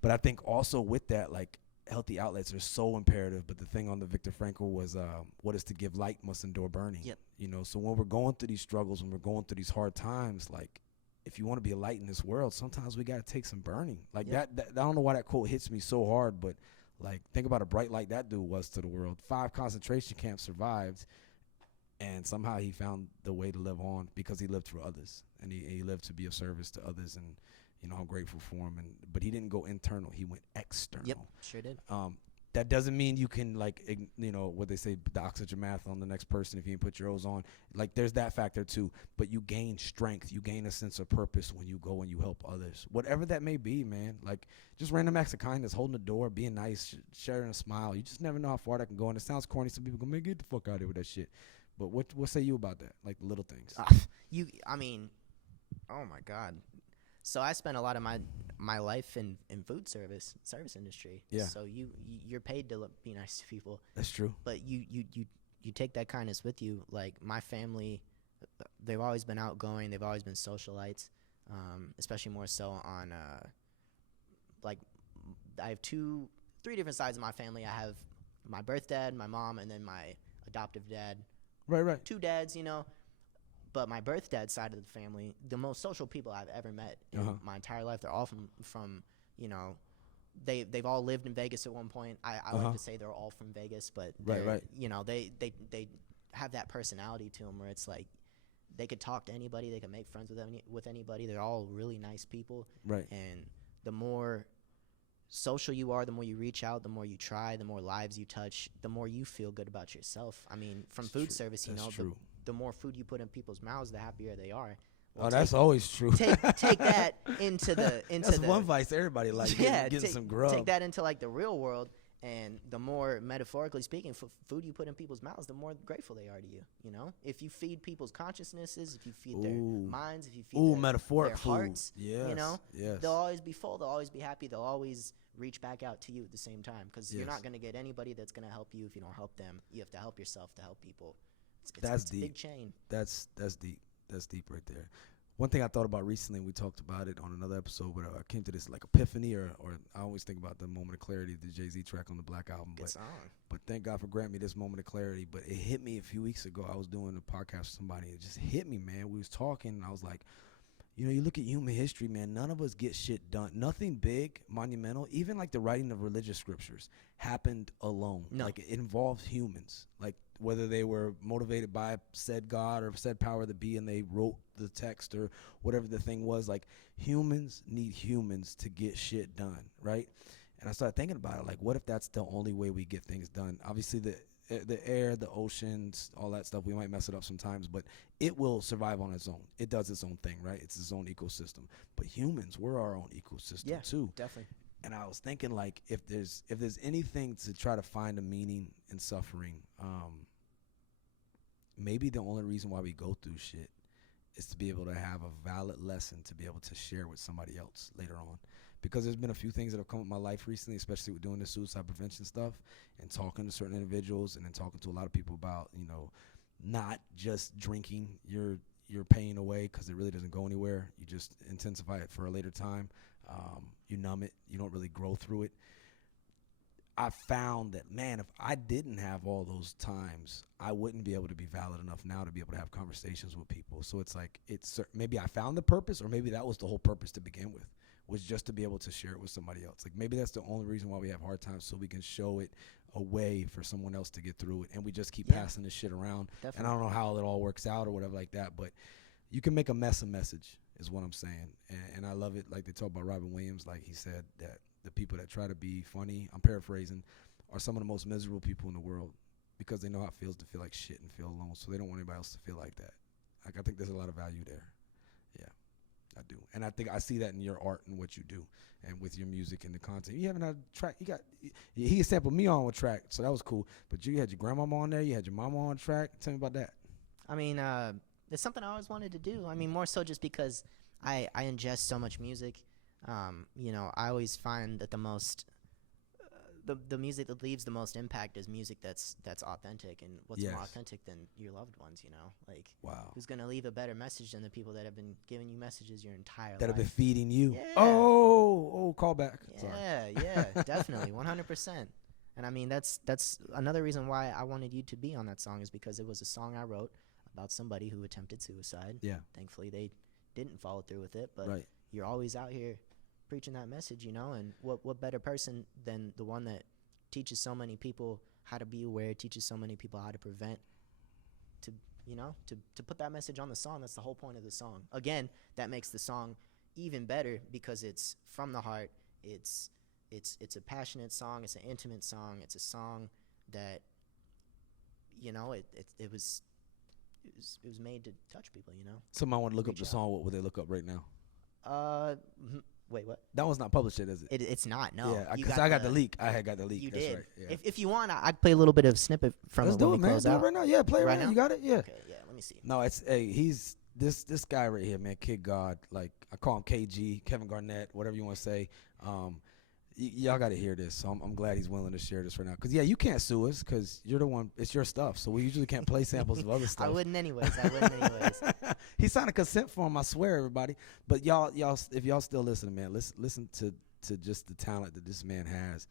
But I think also with that, like, healthy outlets are so imperative. But the thing on the Viktor Frankl was, what is to give light must endure burning. Yep. You know, so when we're going through these struggles, when we're going through these hard times, like, if you want to be a light in this world, sometimes we got to take some burning. Like that, I don't know why that quote hits me so hard, but like, think about a bright light that dude was to the world. 5 concentration camps survived, and somehow he found the way to live on because he lived for others, and he lived to be of service to others. And you know, I'm grateful for him. But he didn't go internal; he went external. Yep, sure did. That doesn't mean you can, like, you know, what they say, the oxygen math on the next person if you didn't put your O's on. Like, there's that factor too. But you gain strength, you gain a sense of purpose when you go and you help others, whatever that may be, man. Like, just random acts of kindness, holding the door, being nice, sharing a smile. You just never know how far that can go. And it sounds corny. Some people go, man, get the fuck out of here with that shit. But what say you about that? Like, the little things. I mean, oh my God. So I spent a lot of my life in food service industry. Yeah. So you're paid to be nice to people. That's true. But you take that kindness with you. Like my family, they've always been outgoing. They've always been socialites, especially more so on like I have 3 different sides of my family. I have my birth dad, my mom, and then my adoptive dad. Right. 2 dads, you know. But my birth dad side of the family, the most social people I've ever met in my entire life, they're all from you know, they've all lived in Vegas at one point. I like to say they're all from Vegas, but right. You know, they have that personality to them where it's like they could talk to anybody, they can make friends with anybody. They're all really nice people. Right. And the more social you are, the more you reach out, the more you try, the more lives you touch, the more you feel good about yourself. I mean, from food service, you know, the more food you put in people's mouths, the happier they are. Well, that's always true. Take that into that's one advice everybody likes. Getting some grub. Take that into like the real world, and the more metaphorically speaking, food you put in people's mouths, the more grateful they are to you. You know, if you feed people's consciousnesses, if you feed their minds, if you feed their hearts, you know, they'll always be full. They'll always be happy. They'll always reach back out to you at the same time, because you're not going to get anybody that's going to help you if you don't help them. You have to help yourself to help people. It's deep. A big chain. That's deep. That's deep right there. One thing I thought about recently, and we talked about it on another episode, but I came to this like epiphany, or I always think about the moment of clarity, the Jay-Z track on the Black Album. Good song. But thank God for granting me this moment of clarity. But it hit me a few weeks ago. I was doing a podcast with somebody. It just hit me, man. We was talking, and I was like, you know, you look at human history, man, none of us get shit done. Nothing big, monumental, even like the writing of religious scriptures happened alone. No. Like, it involves humans. Like, whether they were motivated by said God or said power that be, and they wrote the text or whatever the thing was, like, humans need humans to get shit done, right? And I started thinking about it, like, what if that's the only way we get things done? Obviously, the air, the oceans, all that stuff, we might mess it up sometimes, but it will survive on its own. It does its own thing, right? It's its own ecosystem. But humans, we're our own ecosystem too. Definitely. And I was thinking, like, if there's anything to try to find a meaning in suffering, maybe the only reason why we go through shit is to be able to have a valid lesson to be able to share with somebody else later on. Because there's been a few things that have come up in my life recently, especially with doing the suicide prevention stuff and talking to certain individuals, and then talking to a lot of people about, you know, not just drinking your pain away, because it really doesn't go anywhere. You just intensify it for a later time. You numb it. You don't really grow through it. I found that, man, if I didn't have all those times, I wouldn't be able to be valid enough now to be able to have conversations with people. So it's like, maybe I found the purpose, or maybe that was the whole purpose to begin with, was just to be able to share it with somebody else. Like, maybe that's the only reason why we have hard times, so we can show it a way for someone else to get through it. And we just keep passing this shit around. Definitely. And I don't know how it all works out or whatever like that, but you can make a mess a message, is what I'm saying. And I love it. Like, they talk about Robin Williams, like he said that the people that try to be funny, I'm paraphrasing, are some of the most miserable people in the world, because they know how it feels to feel like shit and feel alone. So they don't want anybody else to feel like that. Like, I think there's a lot of value there. Yeah, I do. And I think I see that in your art and what you do, and with your music and the content. You haven't had a track. He sampled me on a track, so that was cool. But you had your grandmama on there. You had your mama on track. Tell me about that. I mean, it's something I always wanted to do. I mean, more so just because I ingest so much music. I always find that the music that leaves the most impact is music that's authentic. And what's more authentic than your loved ones, Like, wow. Who's going to leave a better message than the people that have been giving you messages your entire life? That have been feeding you. Yeah. Oh, call back. Yeah, definitely, 100%. And I mean, that's another reason why I wanted you to be on that song, is because it was a song I wrote about somebody who attempted suicide. Yeah. Thankfully, they didn't follow through with it, but you're always out here preaching that message, and what better person than the one that teaches so many people how to be aware, teaches so many people how to prevent, to put that message on the song. That's the whole point of the song. Again, that makes the song even better because it's from the heart. It's a passionate song. It's an intimate song. It's a song that, it was made to touch people, Somebody want to look up the song. What would they look up right now? Wait, what? That one's not published yet, is it? It's not, no. Yeah, because I got the leak. I had got the leak. You That's did. Right. Yeah. If you want, I'd play a little bit of snippet from Let's it do when it, we man. close Do it out. right now. Yeah, play right now. You got it? Yeah. Okay, yeah, let me see. No, he's this guy right here, man, Kid God. Like, I call him KG, Kevin Garnett, whatever you want to say. Y'all got to hear this, so I'm glad he's willing to share this right now. Because, you can't sue us because you're the one. It's your stuff, so we usually can't play samples of other stuff. I wouldn't anyways. He signed a consent form, I swear, everybody. But y'all, if y'all still listening, man, listen to just the talent that this man has.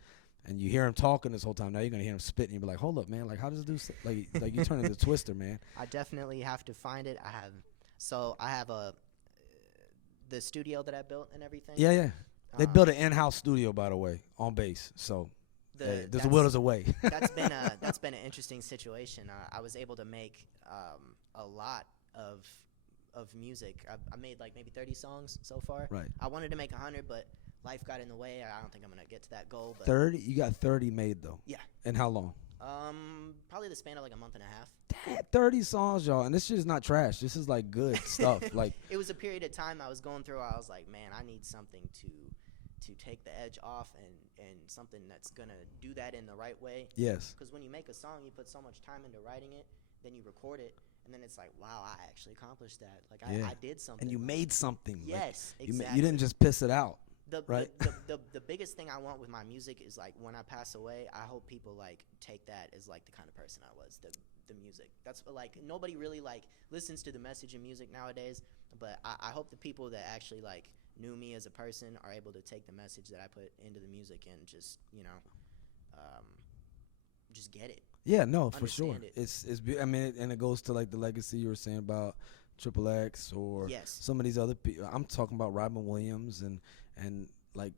And you hear him talking this whole time. Now you're going to hear him spitting. You'll be like, hold up, man. Like, how does this do like you turn into Twister, man. I definitely have to find it. I have the studio that I built and everything. Yeah. They built an in-house studio, by the way, on base. So there's a will, there's a way. That's been an interesting situation. I was able to make a lot of music. I made like maybe 30 songs so far. Right. I wanted to make 100, but life got in the way. I don't think I'm gonna get to that goal. But 30? You got 30 made though. Yeah. And how long? Probably the span of like a month and a half. Damn, 30 songs, y'all, and this shit is not trash. This is like good stuff. Like, it was a period of time I was going through. I was like, man, I need something to take the edge off and something that's gonna do that in the right way. Yes. Because when you make a song, you put so much time into writing it, then you record it, and then it's like, wow, I actually accomplished that. Like I did something. And you made something. Yes, like, exactly. You didn't just piss it out. Right. The biggest thing I want with my music is like when I pass away, I hope people like take that as like the kind of person I was. The music. That's like nobody really like listens to the message in music nowadays. But I hope the people that actually like knew me as a person are able to take the message that I put into the music and just just get it. Yeah, no, for sure. It. I mean, and it goes to like the legacy you were saying about Triple X or some of these other people. I'm talking about Robin Williams and like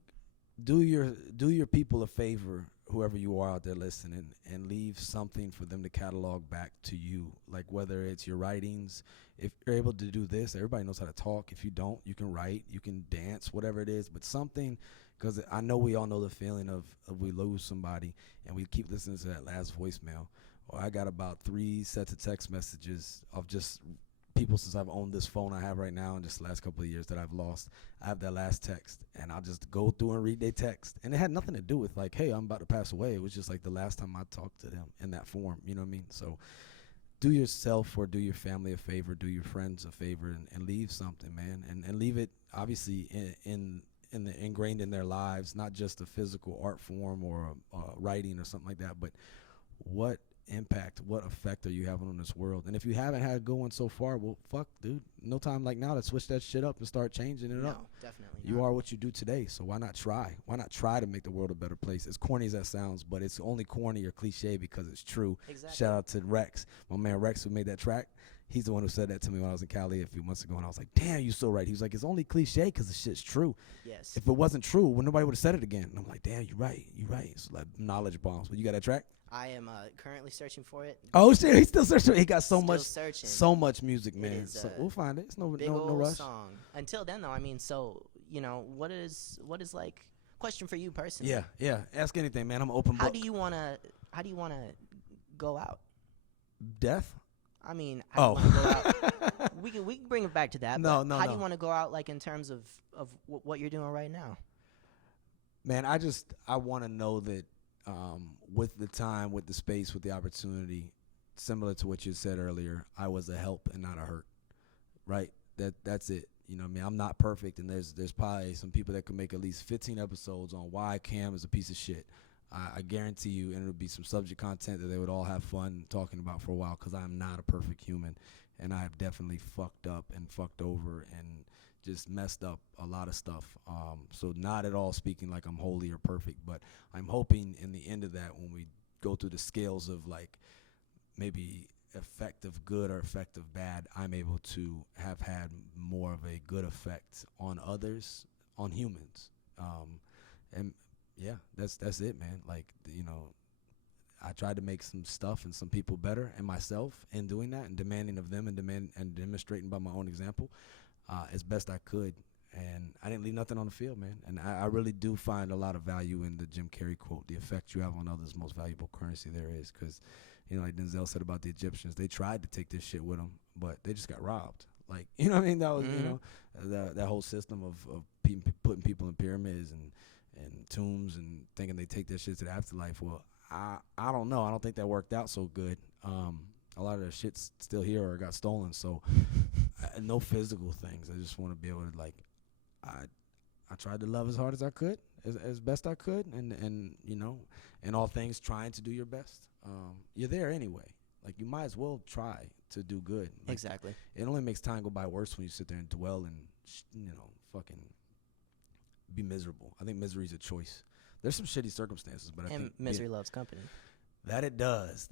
do your people a favor, whoever you are out there listening, and leave something for them to catalog back to you. Like whether it's your writings, if you're able to do this, everybody knows how to talk. If you don't, you can write, you can dance, whatever it is, but something. Because I know we all know the feeling of we lose somebody and we keep listening to that last voicemail. Or I got about 3 sets of text messages of just people since I've owned this phone I have right now in just the last couple of years that I've lost. I have that last text, and I'll just go through and read their text. And it had nothing to do with like, hey, I'm about to pass away. It was just like the last time I talked to them in that form. You know what I mean? So do yourself or do your family a favor, do your friends a favor, and leave something, man. And leave it, obviously, ingrained in their lives, not just a physical art form or writing or something like that, but what impact, what effect are you having on this world? And if you haven't had a good one so far, well, fuck, dude, no time like now to switch that shit up and start changing it up. Definitely you are what you do today, so why not try to make the world a better place? As corny as that sounds, but it's only corny or cliche because it's true. Exactly. Shout out to Rex, my man Rex, who made that track. He's the one who said that to me when I was in Cali a few months ago, and I was like, damn, you're so right. He was like, it's only cliche because the shit's true. Yes. If it wasn't true, well, nobody would have said it again. And I'm like, damn, you're right. It's like knowledge bombs. But you got that track? I am currently searching for it. Oh shit, he's still searching. He got so searching. much music, man. So we'll find it. It's no rush. Song. Until then, though, I mean, so what is like question for you personally? Yeah. Ask anything, man. I'm an open book. How do you wanna go out? Death. I mean, how do you Oh. want to go out? We can bring it back to that. No, but no, how do no. you want to go out, like in terms of what you're doing right now? Man, I want to know that with the time, with the space, with the opportunity, similar to what you said earlier, I was a help and not a hurt. Right? That's it. You know what I mean? I'm not perfect, and there's probably some people that could make at least 15 episodes on why Cam is a piece of shit. I guarantee you, and it'll be some subject content that they would all have fun talking about for a while, because I'm not a perfect human, and I have definitely fucked up and fucked over and just messed up a lot of stuff. So not at all speaking like I'm holy or perfect, but I'm hoping in the end of that, when we go through the scales of like maybe effective good or effective bad, I'm able to have had more of a good effect on others, on humans. And yeah, that's it, man. Like, you know, I tried to make some stuff and some people better, and myself in doing that, and demanding of them, and demonstrating by my own example as best I could. And I didn't leave nothing on the field, man. And I really do find a lot of value in the Jim Carrey quote: "The effect you have on others, most valuable currency there is." Because, you know, like Denzel said about the Egyptians, they tried to take this shit with them, but they just got robbed. Like, you know what I mean? That was, you know, that whole system of putting people in pyramids and tombs and thinking they take their shit to the afterlife. Well, I don't know. I don't think that worked out so good. A lot of their shit's still here or got stolen. So no physical things. I just want to be able to, like, I tried to love as hard as I could, as best I could, and you know, in all things, trying to do your best. You're there anyway. Like, you might as well try to do good. Like, Exactly. it only makes time go by worse when you sit there and dwell and you know, fucking be miserable. I think misery is a choice. There's some shitty circumstances, but I And think misery loves company. that it does.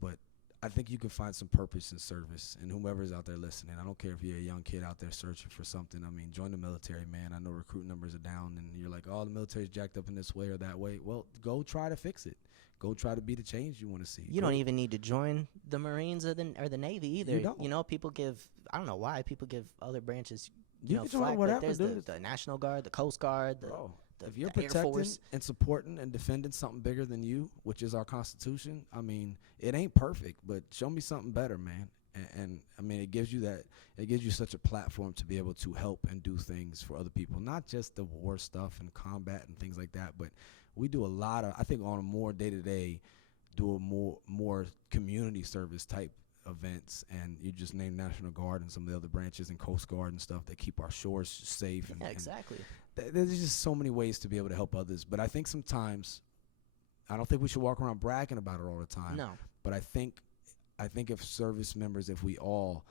But I think you can find some purpose and service in whomever's out there listening. I don't care if you're a young kid out there searching for something. I mean, join the military, man. I know recruit numbers are down, and you're like, oh, the military's jacked up in this way or that way. Well, go try to fix it. Go try to be the change you want to see. You don't even need to join the Marines or the Navy either. You don't. You know, people give, I don't know why, people give other branches, You know, can join flack, whatever, but there's dude. the National Guard, the Coast Guard, Bro, if you're the Air protecting Force. and supporting and defending something bigger than you, which is our Constitution, I mean, it ain't perfect, but show me something better, man. And I mean, it gives you such a platform to be able to help and do things for other people, not just the war stuff and combat and things like that, but we do a lot of, I think, on a more day-to-day, do a more community service type events. And you just name National Guard and some of the other branches and Coast Guard and stuff that keep our shores safe. Yeah, exactly. There's just so many ways to be able to help others. But I think sometimes, I don't think we should walk around bragging about it all the time. No. But I think if service members, if we all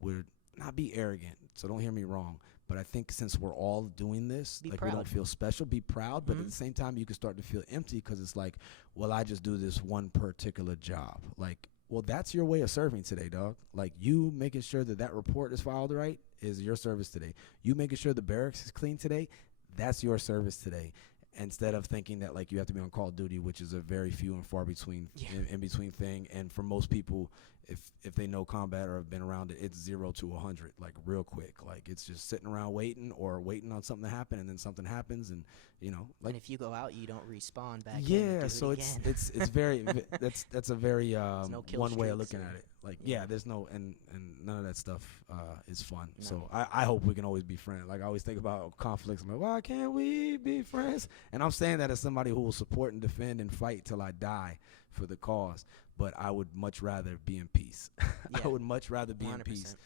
would not be arrogant, so don't hear me wrong, but I think since we're all doing this, Be like, proud. we don't feel special, be proud, but at Mhm. the same time, you can start to feel empty, because it's like, well, I just do this one particular job. Like, well, that's your way of serving today, dog. Like, you making sure that report is filed right is your service today. You making sure the barracks is clean today, that's your service today. Instead of thinking that, like, you have to be on call of duty, which is a very few and far between in between thing. And for most people, if they know combat or have been around it, it's 0 to 100, like, real quick. Like, it's just sitting around waiting on something to happen, and then something happens, and you know, like, And if you go out, you don't respawn back in. yeah. Do So it it's again. it's very that's a very no kill one way of streaks looking or- at it. Like, yeah. yeah, there's no and none of that stuff is fun. No. So I hope we can always be friends. Like, I always think about conflicts. I'm like, why can't we be friends? And I'm saying that as somebody who will support and defend and fight till I die for the cause. But I would much rather be in peace. I Yeah. would much rather be in 100%. peace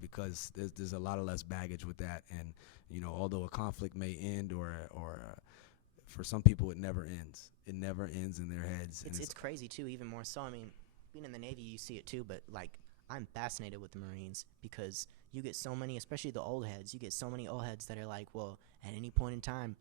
because there's a lot of less baggage with that. And you know, although a conflict may end or for some people it never ends. It never ends in their heads. And It's crazy too, even more so. I mean, being in the Navy, you see it too, but like, I'm fascinated with the Marines because you get so many, especially the old heads. You get so many old heads that are like, well, at any point in time,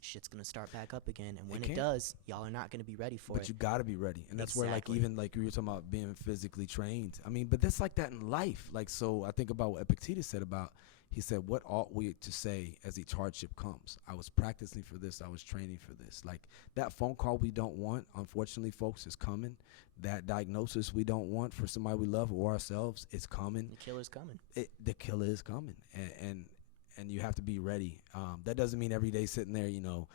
shit's gonna start back up again, and when it can. does, y'all are not gonna be ready for But it. you got to be ready. And that's where, like, Exactly. even like we were talking about being physically trained. I mean, but that's like that in life. Like, so I think about what Epictetus said about, he said, what ought we to say as each hardship comes? I was practicing for this. I was training for this. Like, that phone call we don't want, unfortunately, folks, is coming. That diagnosis we don't want for somebody we love or ourselves, it's coming. The killer's coming. The killer is coming. And you have to be ready. That doesn't mean every day sitting there, you know,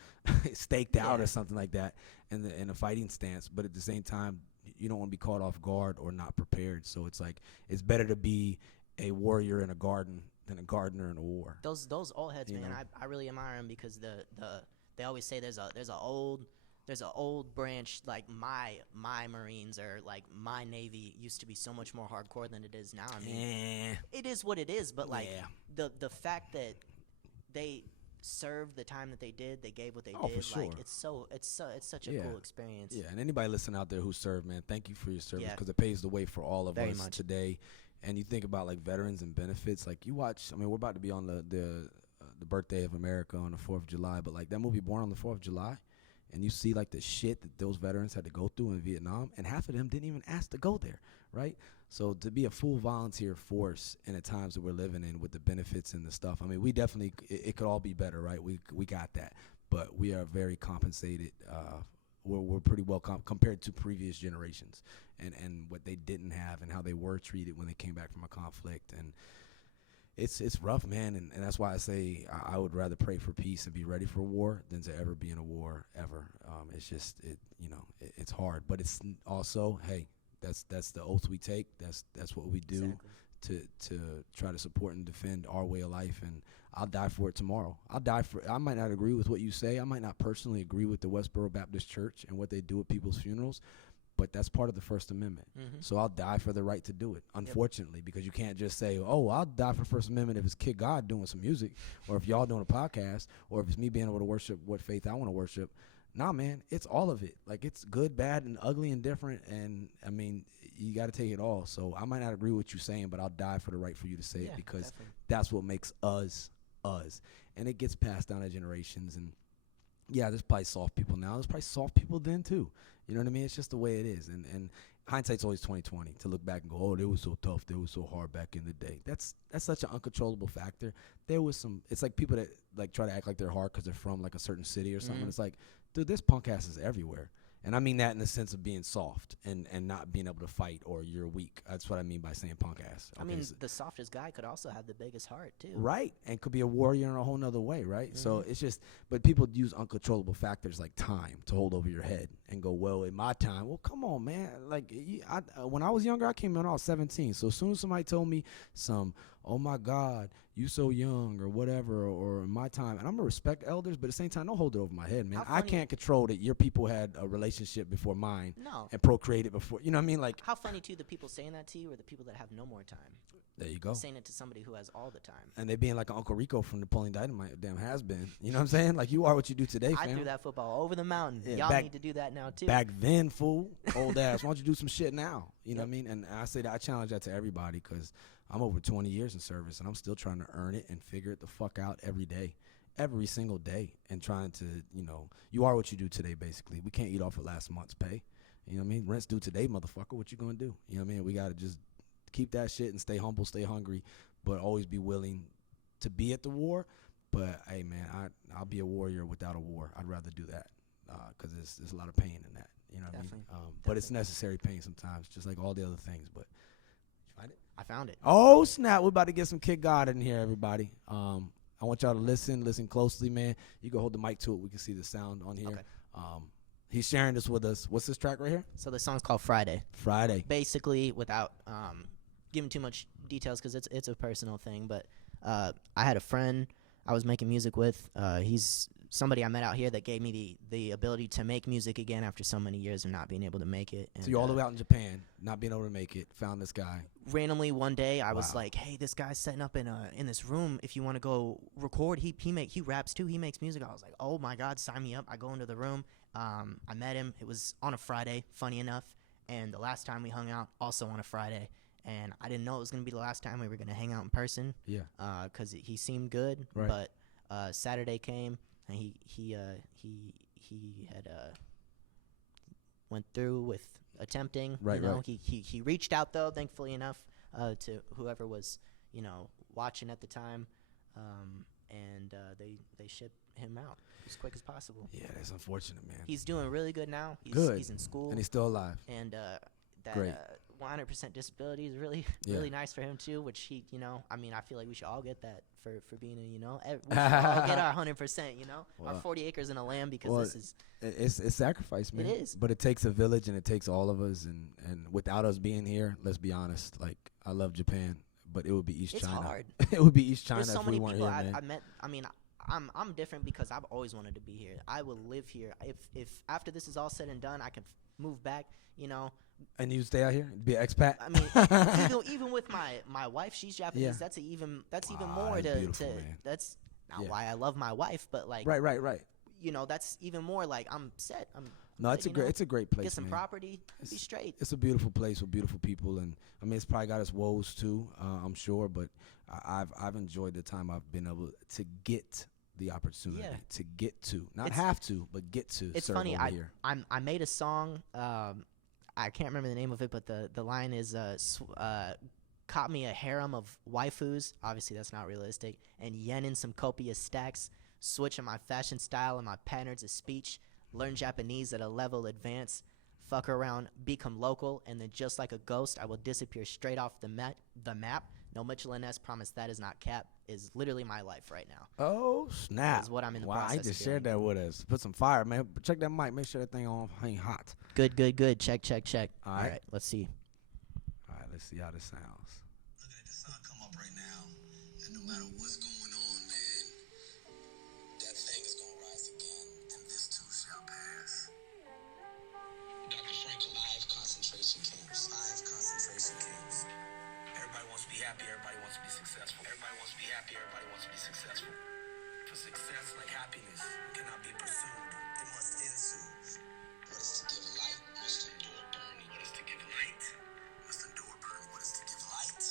staked out Yeah. or something like that in a fighting stance. But at the same time, you don't want to be caught off guard or not prepared. So it's like it's better to be a warrior in a garden than a gardener in a war. Those old heads, man, I really admire them because they always say there's a old branch, like my Marines or like my Navy used to be so much more hardcore than it is now. I mean, it is what it is, but like the fact that they served the time that they did, they gave what they did. For sure. Like it's such a cool experience. Yeah, and anybody listening out there who served, man, thank you for your service because Yeah. it paves the way for all of Very us much. today. And you think about like veterans and benefits. Like you watch, I mean, we're about to be on the birthday of America on the 4th of July, but like that movie Born on the 4th of July, and you see like the shit that those veterans had to go through in Vietnam, and half of them didn't even ask to go there, right? So to be a full volunteer force in the times that we're living in with the benefits and the stuff, I mean, we definitely, it could all be better, right? We got that, but we are very compensated. We're pretty well compared to previous generations and what they didn't have and how they were treated when they came back from a conflict. And it's rough, man, and that's why I say I would rather pray for peace and be ready for war than to ever be in a war ever. It's just it's hard, but it's also, hey, that's the oath we take. That's what we do to try to support and defend our way of life. And I'll die for it tomorrow. I might not agree with what you say. I might not personally agree with the Westboro Baptist Church and what they do at people's funerals, but that's part of the First Amendment. Mm-hmm. So I'll die for the right to do it, unfortunately, because you can't just say, oh, I'll die for First Amendment if it's Kid God doing some music, or if y'all doing a podcast, or if it's me being able to worship what faith I want to worship. Nah, man, it's all of it. Like, it's good, bad, and ugly and different, and, I mean, you got to take it all. So I might not agree with what you're saying, but I'll die for the right for you to say it, because definitely. That's what makes us us. And it gets passed down to generations, and yeah, there's probably soft people now. There's probably soft people then too. You know what I mean? It's just the way it is. And hindsight's always 20/20. To look back and go, oh, they were so tough, they were so hard back in the day. That's such an uncontrollable factor. There was some. It's like people that like try to act like they're hard because they're from like a certain city or something. Mm-hmm. It's like, dude, there's punk asses everywhere. And I mean that in the sense of being soft and not being able to fight, or you're weak. That's what I mean by saying punk ass. Okay, I mean, the softest guy could also have the biggest heart, too. Right, and could be a warrior in a whole nother way, right? Mm-hmm. So it's just, but people use uncontrollable factors like time to hold over your head and go, well, in my time, well, come on, man. Like, when I was younger, I came in when I was 17. So as soon as somebody told me oh, my God, you so young or whatever, or in my time, and I'm going to respect elders, but at the same time, don't hold it over my head, man. I can't control that your people had a relationship before mine and procreated before. You know what I mean? Like, how funny, too, the people saying that to you are the people that have no more time. There you go. Saying it to somebody who has all the time. And they being like Uncle Rico from Napoleon Dynamite, damn has been. You know what I'm saying? Like, you are what you do today, fam. I threw that football over the mountain. Yeah, Y'all need to do that now, too. Back then, fool, old ass, why don't you do some shit now? You know what I mean? And I say that, I challenge that to everybody, because I'm over 20 years in service, and I'm still trying to earn it and figure it the fuck out every day, every single day, and trying to, you are what you do today, basically. We can't eat off of last month's pay. You know what I mean? Rent's due today, motherfucker. What you gonna do? You know what I mean? We got to just keep that shit and stay humble, stay hungry, but always be willing to be at the war. But, hey, man, I'll be a warrior without a war. I'd rather do that because there's a lot of pain in that. You know what Definitely. I mean? But it's necessary pain sometimes, just like all the other things. But did you find it? I found it. Oh, snap. We're about to get some Kid God in here, everybody. I want y'all to listen closely, man. You can hold the mic to it. We can see the sound on here. Okay. He's sharing this with us. What's this track right here? So the song's called Friday. Friday. Basically, without giving too much details, because it's a personal thing, but I had a friend I was making music with. He's somebody I met out here that gave me the ability to make music again after so many years of not being able to make it. And, so you're all the way out in Japan, not being able to make it, found this guy. Randomly one day I was like, hey, this guy's setting up in this room if you want to go record. He raps too, he makes music. I was like, oh my God, sign me up. I go into the room. I met him. It was on a Friday, funny enough, and the last time we hung out also on a Friday. And I didn't know it was going to be the last time we were going to hang out in person. Yeah. Because he seemed good. Right. But Saturday came, and he had went through with attempting. Right. Right. He reached out though, thankfully enough, to whoever was watching at the time, and they shipped him out as quick as possible. Yeah, that's unfortunate, man. He's doing really good now. Good. He's in school, and he's still alive. And that Great. 100% disability is really Yeah. really nice for him too, which he, I mean, I feel like we should all get that for being a, we should all get our 100%, our Well, 40 acres and a land, because well, this is, It's sacrifice, man. is. But it takes a village, and it takes all of us. And without us being here, let's be honest. Like, I love Japan, but it would be East It's China. hard. It would be East China There's so if we many weren't people here, man. I met. I mean, I'm different because I've always wanted to be here. I will live here. If after this is all said and done, I can move back. And you stay out here, be an expat. I mean, even with my wife, she's Japanese. Yeah. That's even Wow, more that's to beautiful, man. that's not Yeah. why I love my wife, but like Right. that's even more like I'm set. No, it's a great place, Get some man. property, be straight. It's a beautiful place with beautiful people, and I mean, it's probably got its woes too, I'm sure. But I've enjoyed the time I've been able to get the opportunity to get to, not have to, but get to. It's serve funny. over here. I made a song. I can't remember the name of it, but the line is caught me a harem of waifus. Obviously, that's not realistic. And yen in some copious stacks. Switching my fashion style and my patterns of speech. Learn Japanese at a level advance. Fuck around, become local, and then just like a ghost, I will disappear straight off the map. No Michelin S promise that is not cap. Is literally my life right now. Oh snap! Is what I'm in the wow, process I of just doing. shared that with us. Put some fire, man. Check that mic. Make sure that thing on ain't hot. Good. Check. All All right. right, let's see. All right, let's see how this sounds. Look at the sun come up right now, and no matter what's going on, man, that thing is gonna rise again, and this too shall pass. Dr. Frank, 5 concentration camps. 5 concentration camps. Everybody wants to be happy. Everybody wants to be successful. Everybody wants to be happy. Everybody wants to be successful. For success, like happiness, cannot be pursued. It must ensue. What is to give light must endure burning. What is to give light must endure burning. What is to give light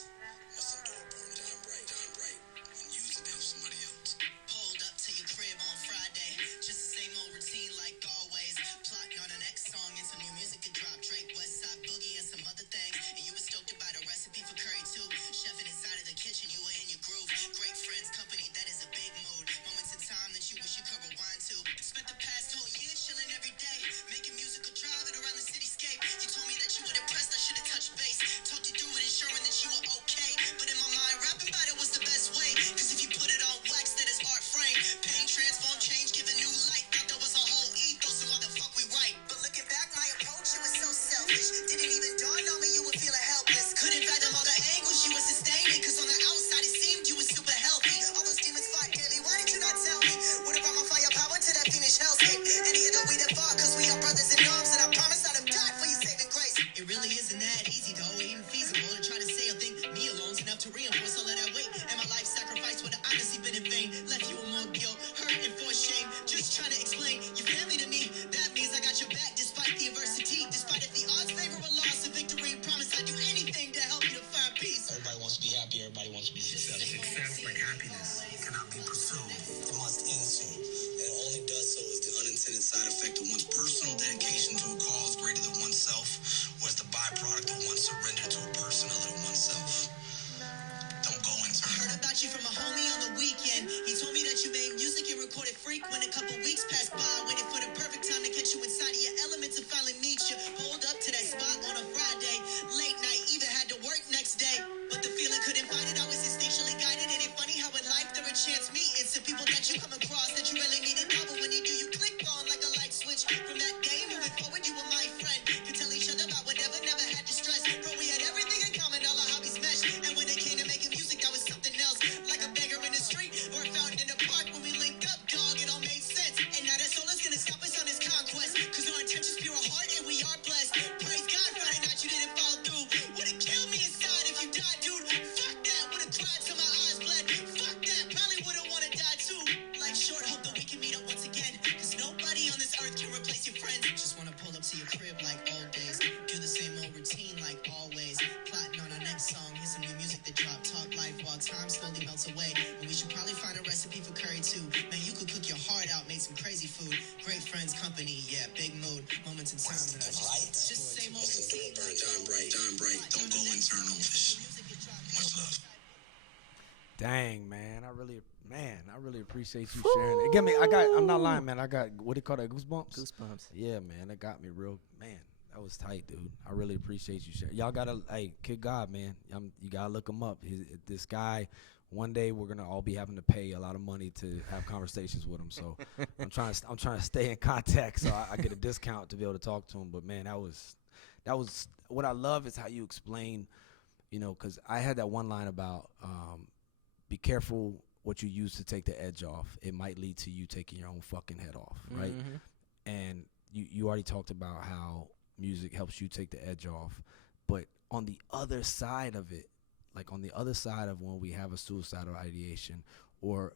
must endure burning. Shine bright, and use it to help somebody else. Pulled up to your crib on Friday, just the same old routine like always. Plotting on the next song and some new music to drop. Drake, Westside Boogie, and some other things. And you were stoked about a recipe for curry too. Chefing inside of the kitchen, you were in your groove. Great friends, company, that is a big mood. Moments in time that you wish you could rewind to. Spent the past whole year chilling every day, making musical driving around the cityscape. You told me that you were depressed, I should have touched base. Talked you through it, ensuring that you were okay. But in my mind, rapping about it was the best way. Cause if you put it on wax, that is art frame. Pain, transform, change, give a new light. Thought there was a whole ethos, so why the fuck we write? But looking back, my approach, it was so selfish. Didn't even dawn on me you were feeling helpless. Couldn't fathom all the angles you were sustaining. Cause on the outside it seemed you were super healthy. All those demons fought daily, why did you not tell me? Would've brought my firepower to that fiendish hellscape. Any of the we that fought, cause we are brothers in arms. And I promise I'd have died for your saving grace. It really isn't that easy though, it ain't feasible to try to say a thing. Me alone's enough to reinforce all of that weight. And my life sacrifice would have honestly been in vain. Left you with more guilt, hurt, and forced shame. Just trying to explain your family to me. That means I got your back despite the adversity. Despite if the odds favor a loss, a victory. Promise I'd do anything to help you to find peace. Everybody wants to be happy, everybody wants to be successful. Success, like happiness, cannot be pursued. It must ensue. And it only does so as the unintended side effect of one's personal dedication to a cause greater than oneself, or as the byproduct of one's surrender to a person other than oneself. Don't go internal. I heard about you from a homie on the weekend. He told me that you made music and recorded freak when a couple weeks passed by. Waited for the perfect time to catch you inside of your element to finally meet you. Pulled up to that spot on a Friday. Late night, even had to work next day. But the feeling couldn't fight it. I was instinctually guided. And it's funny how in life there are chance meetings to people that you come across that you really need to know. But when you do, you click on like a light switch. From that day moving forward, you were my friend. Could tell each other about whatever, never had to stress. Bro, we had everything in common, all our hobbies meshed. And when it came to making music, that was something else. Like a beggar in the street or a fountain in the park. When we linked up, dog, it all made sense. And now that's all that's gonna stop us on this conquest. Cause our intentions pure heart and we are blessed. Praise God, finding out you didn't fall through. Would've killed me inside if you died, dude. Fuck that, would've cried till my eyes bled. Fuck that, probably would've wanna die too. Like short hope that we can meet up once again. Cause nobody on this earth can replace your friends. Just wanna pull up to your crib like old days. Do the same old routine like always. Plotting on our next song, here's some new music that drop. Talk life while time slowly melts away. And we should probably find a recipe for curry too. Man, you could cook your heart out, make some crazy food. Great friends, company, yeah, big mood. Moments in time that I just the same old routine. Shine bright, don't go internal. Much love. Dang, man, I really appreciate you sharing it. I'm not lying, man. I got, what do you call that, goosebumps? Goosebumps. Yeah, man, that got me real, man. That was tight, dude. I really appreciate you sharing. Y'all gotta, hey, Kid God, man. You gotta look him up. This guy. One day we're gonna all be having to pay a lot of money to have conversations with him. So I'm trying to stay in contact so I get a discount to be able to talk to him. But man, that was what I love is how you explain, because I had that one line about be careful what you use to take the edge off. It might lead to you taking your own fucking head off, right? Mm-hmm. And you already talked about how music helps you take the edge off. But on the other side of it, like on the other side of when we have a suicidal ideation or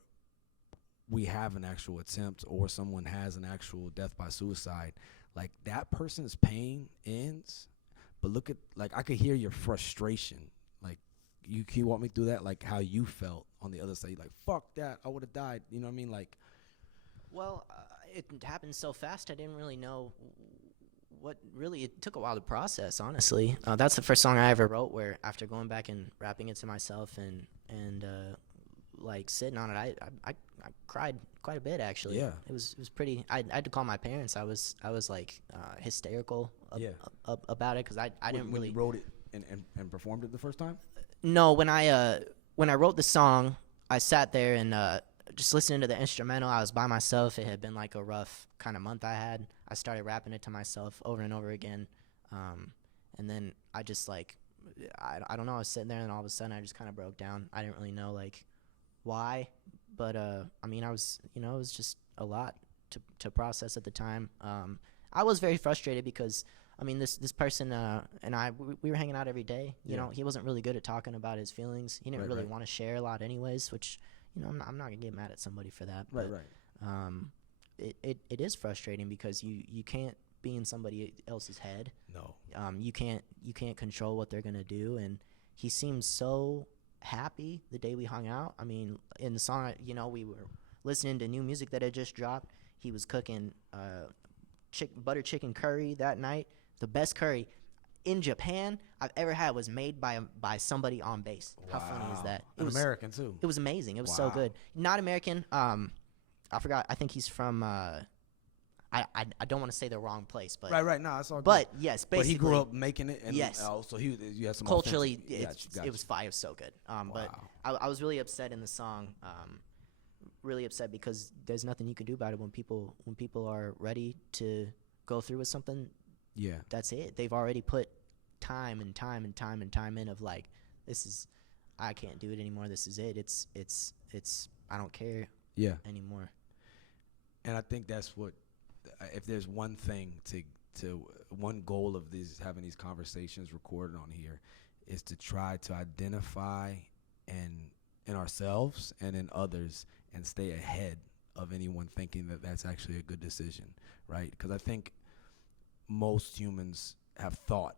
we have an actual attempt or someone has an actual death by suicide, like that person's pain ends. But look at, like, I could hear your frustration. Like, can you walk me through that? Like how you felt on the other side. You're like, fuck that, I would have died. You know what I mean? Like, Well, it happened so fast. I didn't really know what really. It took a while to process, honestly. That's the first song I ever wrote where, after going back and rapping it to myself and like sitting on it, I cried quite a bit, actually. Yeah. It was pretty. I had to call my parents. I was like hysterical about it because I didn't when really. you wrote it and performed it the first time. No, when I wrote the song, I sat there and just listening to the instrumental. I was by myself. It had been like a rough kind of month I had. I started rapping it to myself over and over again, and then I just like, I don't know. I was sitting there and all of a sudden I just kind of broke down. I didn't really know like why, but I mean, I was, it was just a lot to process at the time. I was very frustrated because, I mean, this person and I, we were hanging out every day. You know, he wasn't really good at talking about his feelings. He didn't really want to share a lot anyways, which, I'm not going to get mad at somebody for that. Right, but, right. It is frustrating because you can't be in somebody else's head. No. You can't control what they're going to do. And he seemed so happy the day we hung out. I mean, in the song, we were listening to new music that had just dropped. He was cooking butter chicken curry that night. The best curry in Japan I've ever had was made by somebody on base. How funny is that? It was American too. It was amazing. It was so good. Not American. I forgot. I think he's from. I don't want to say the wrong place, but Right. No, it's all good. But yes, basically. But he grew up making it, and yes. So you had some Culturally, authentic- it was fire. It was so good. But I was really upset in the song. Really upset because there's nothing you can do about it when people are ready to go through with something. Yeah. That's it. They've already put time in of like, I can't do it anymore. This is it. It's I don't care. Yeah. Anymore. And I think that's what, if there's one thing to one goal of having these conversations recorded on here, is to try to identify in ourselves and in others and stay ahead of anyone thinking that that's actually a good decision, right? Because I think most humans have thought,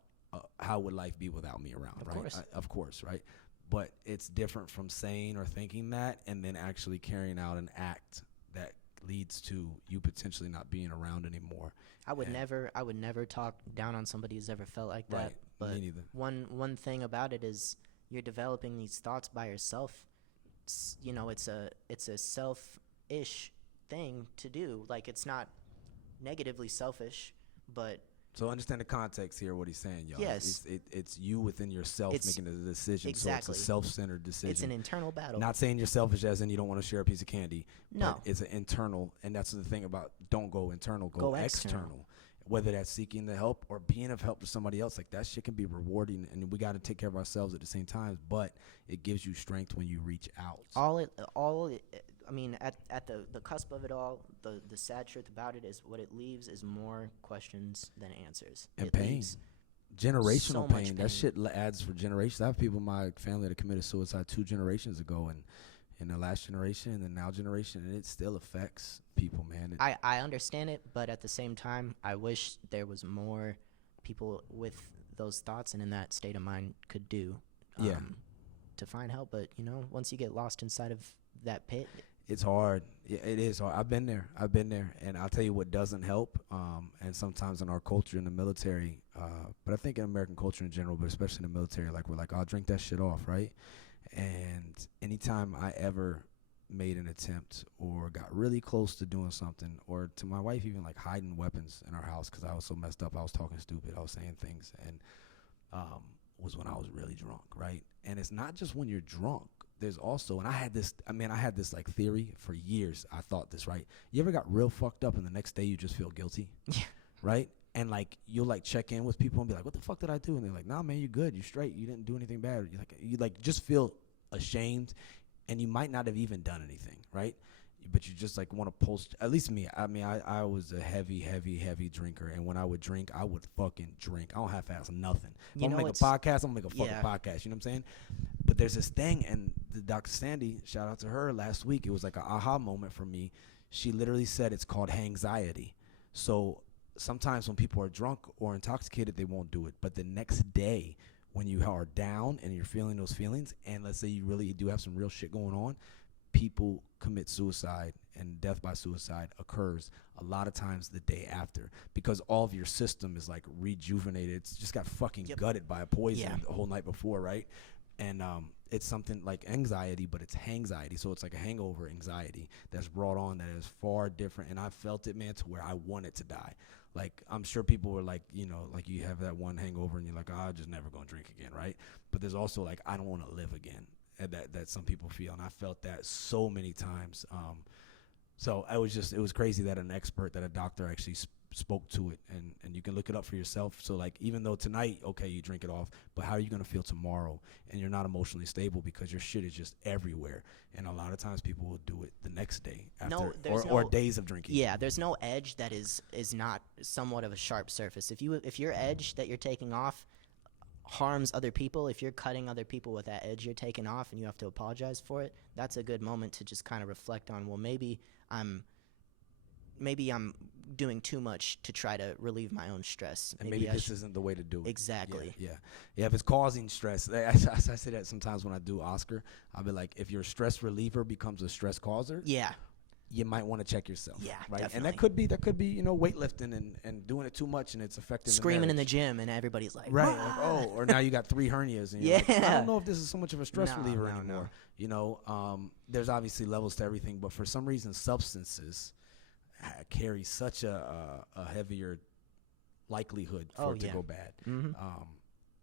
how would life be without me around, right? Of course, right? But it's different from saying or thinking that and then actually carrying out an act that leads to you potentially not being around anymore. I would never talk down on somebody who's ever felt like that. Right. But Me neither. one thing about it is you're developing these thoughts by yourself. It's a selfish thing to do. Like, it's not negatively selfish, but so understand the context here, what he's saying, y'all. Yes. It's you within yourself making the decision. Exactly. So it's a self-centered decision. It's an internal battle. Not saying you're selfish as in you don't want to share a piece of candy. No. But it's an internal, and that's the thing about don't go internal, go external. Whether that's seeking the help or being of help to somebody else, like that shit can be rewarding, and we got to take care of ourselves at the same time. But it gives you strength when you reach out. I mean, at the cusp of it all, the sad truth about it is what it leaves is more questions than answers. And it pain. Generational so much pain. That shit adds for generations. I have people in my family that committed suicide 2 generations ago, and in the last generation and the now generation, and it still affects people, man. I understand it, but at the same time, I wish there was more people with those thoughts and in that state of mind could do to find help. But, once you get lost inside of that pit, it's hard. Yeah, it is hard. I've been there. And I'll tell you what doesn't help, and sometimes in our culture in the military, but I think in American culture in general, but especially in the military, like we're like, I'll drink that shit off, right? And anytime I ever made an attempt or got really close to doing something, or to my wife even like hiding weapons in our house because I was so messed up. I was talking stupid. I was saying things, and was when I was really drunk, right? And it's not just when you're drunk. There's also, and I had this like theory for years. I thought this, right? You ever got real fucked up and the next day you just feel guilty? Yeah. Right? And like you'll like check in with people and be like, what the fuck did I do? And they're like, nah, man, you're good. You're straight. You didn't do anything bad. You like just feel ashamed, and you might not have even done anything, right? But you just like want to post. At least me. I mean, I was a heavy drinker, and when I would drink, I would fucking drink. I don't half-ass nothing. If I'm gonna make a podcast, I'm gonna make a fucking podcast. You know what I'm saying? But there's this thing, and the Dr. Sandy, shout out to her last week. It was like an aha moment for me. She literally said it's called hangxiety. So sometimes when people are drunk or intoxicated, they won't do it. But the next day, when you are down and you're feeling those feelings, and let's say you really do have some real shit going on, people commit suicide, and death by suicide occurs a lot of times the day after because all of your system is like rejuvenated. It's just got fucking gutted by a poison the whole night before, right? And it's something like anxiety, but it's hangxiety. So it's like a hangover anxiety that's brought on that is far different. And I felt it, man, to where I wanted to die. Like, I'm sure people were like, you know, like you have that one hangover and you're like, oh, I'm just never going to drink again, right? But there's also like, I don't want to live again. And that some people feel. And I felt that so many times. So it was crazy that an expert, that a doctor actually spoke to it, and you can look it up for yourself. So like, even though tonight, okay, you drink it off, but how are you going to feel tomorrow? And you're not emotionally stable because your shit is just everywhere. And a lot of times people will do it the next day after, or days of drinking. Yeah, there's no edge that is not somewhat of a sharp surface. If your edge that you're taking off harms other people, if you're cutting other people with that edge you're taking off and you have to apologize for it, that's a good moment to just kind of reflect on, well, maybe I'm doing too much to try to relieve my own stress. And maybe this isn't the way to do it. Exactly. Yeah. If it's causing stress, I say that sometimes when I do Oscar, I'll be like, if your stress reliever becomes a stress causer, you might want to check yourself. Yeah, right. definitely. And that could be, you know, weightlifting and doing it too much and it's affecting screaming the in the gym and everybody's like, right. Like, or now you got 3 hernias and you're like, I don't know if this is so much of a stress reliever anymore. No. You know, there's obviously levels to everything, but for some reason substances carry such a heavier likelihood for it to go bad. Mm-hmm.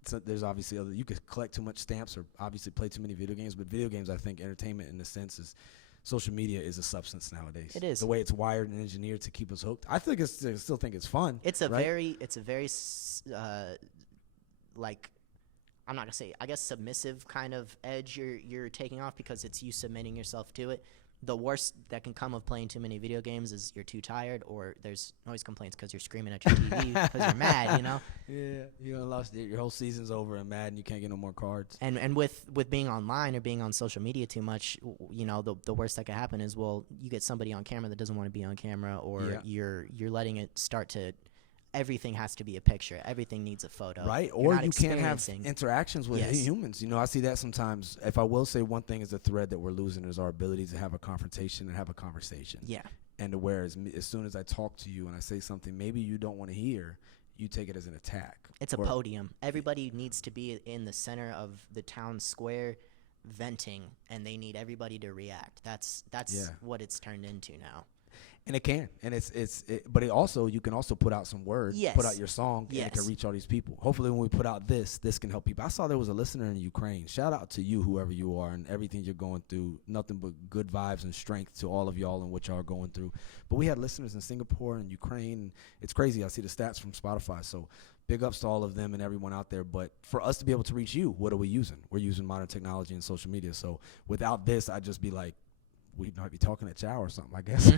So there's obviously you could collect too much stamps or obviously play too many video games, but video games, I think entertainment in a sense is, social media is a substance nowadays. It is. The way it's wired and engineered to keep us hooked. I still think it's fun. It's a very like, I'm not gonna say, I guess, submissive kind of edge you're taking off because it's you submitting yourself to it. The worst that can come of playing too many video games is you're too tired, or there's noise complaints because you're screaming at your TV because you're mad, you know? Yeah, you lost your whole season's over and mad and you can't get no more cards. And with being online or being on social media too much, you know, the worst that could happen is, well, you get somebody on camera that doesn't want to be on camera, or you're letting it start to, everything has to be a picture. Everything needs a photo. Right, or you can't have interactions with humans. You know, I see that sometimes. If I will say one thing is a thread that we're losing is our ability to have a confrontation and have a conversation. Yeah. And whereas as soon as I talk to you and I say something maybe you don't want to hear, you take it as an attack. It's a podium. Everybody needs to be in the center of the town square venting, and they need everybody to react. That's what it's turned into now. And it can, and but it also, you can also put out some words, put out your song, and it can reach all these people. Hopefully when we put out this can help people. I saw there was a listener in Ukraine. Shout out to you, whoever you are, and everything you're going through. Nothing but good vibes and strength to all of y'all and what y'all are going through. But we had listeners in Singapore and Ukraine. It's crazy. I see the stats from Spotify. So big ups to all of them and everyone out there. But for us to be able to reach you, what are we using? We're using modern technology and social media. So without this, I'd just be like, we might be talking at chow or something, I guess,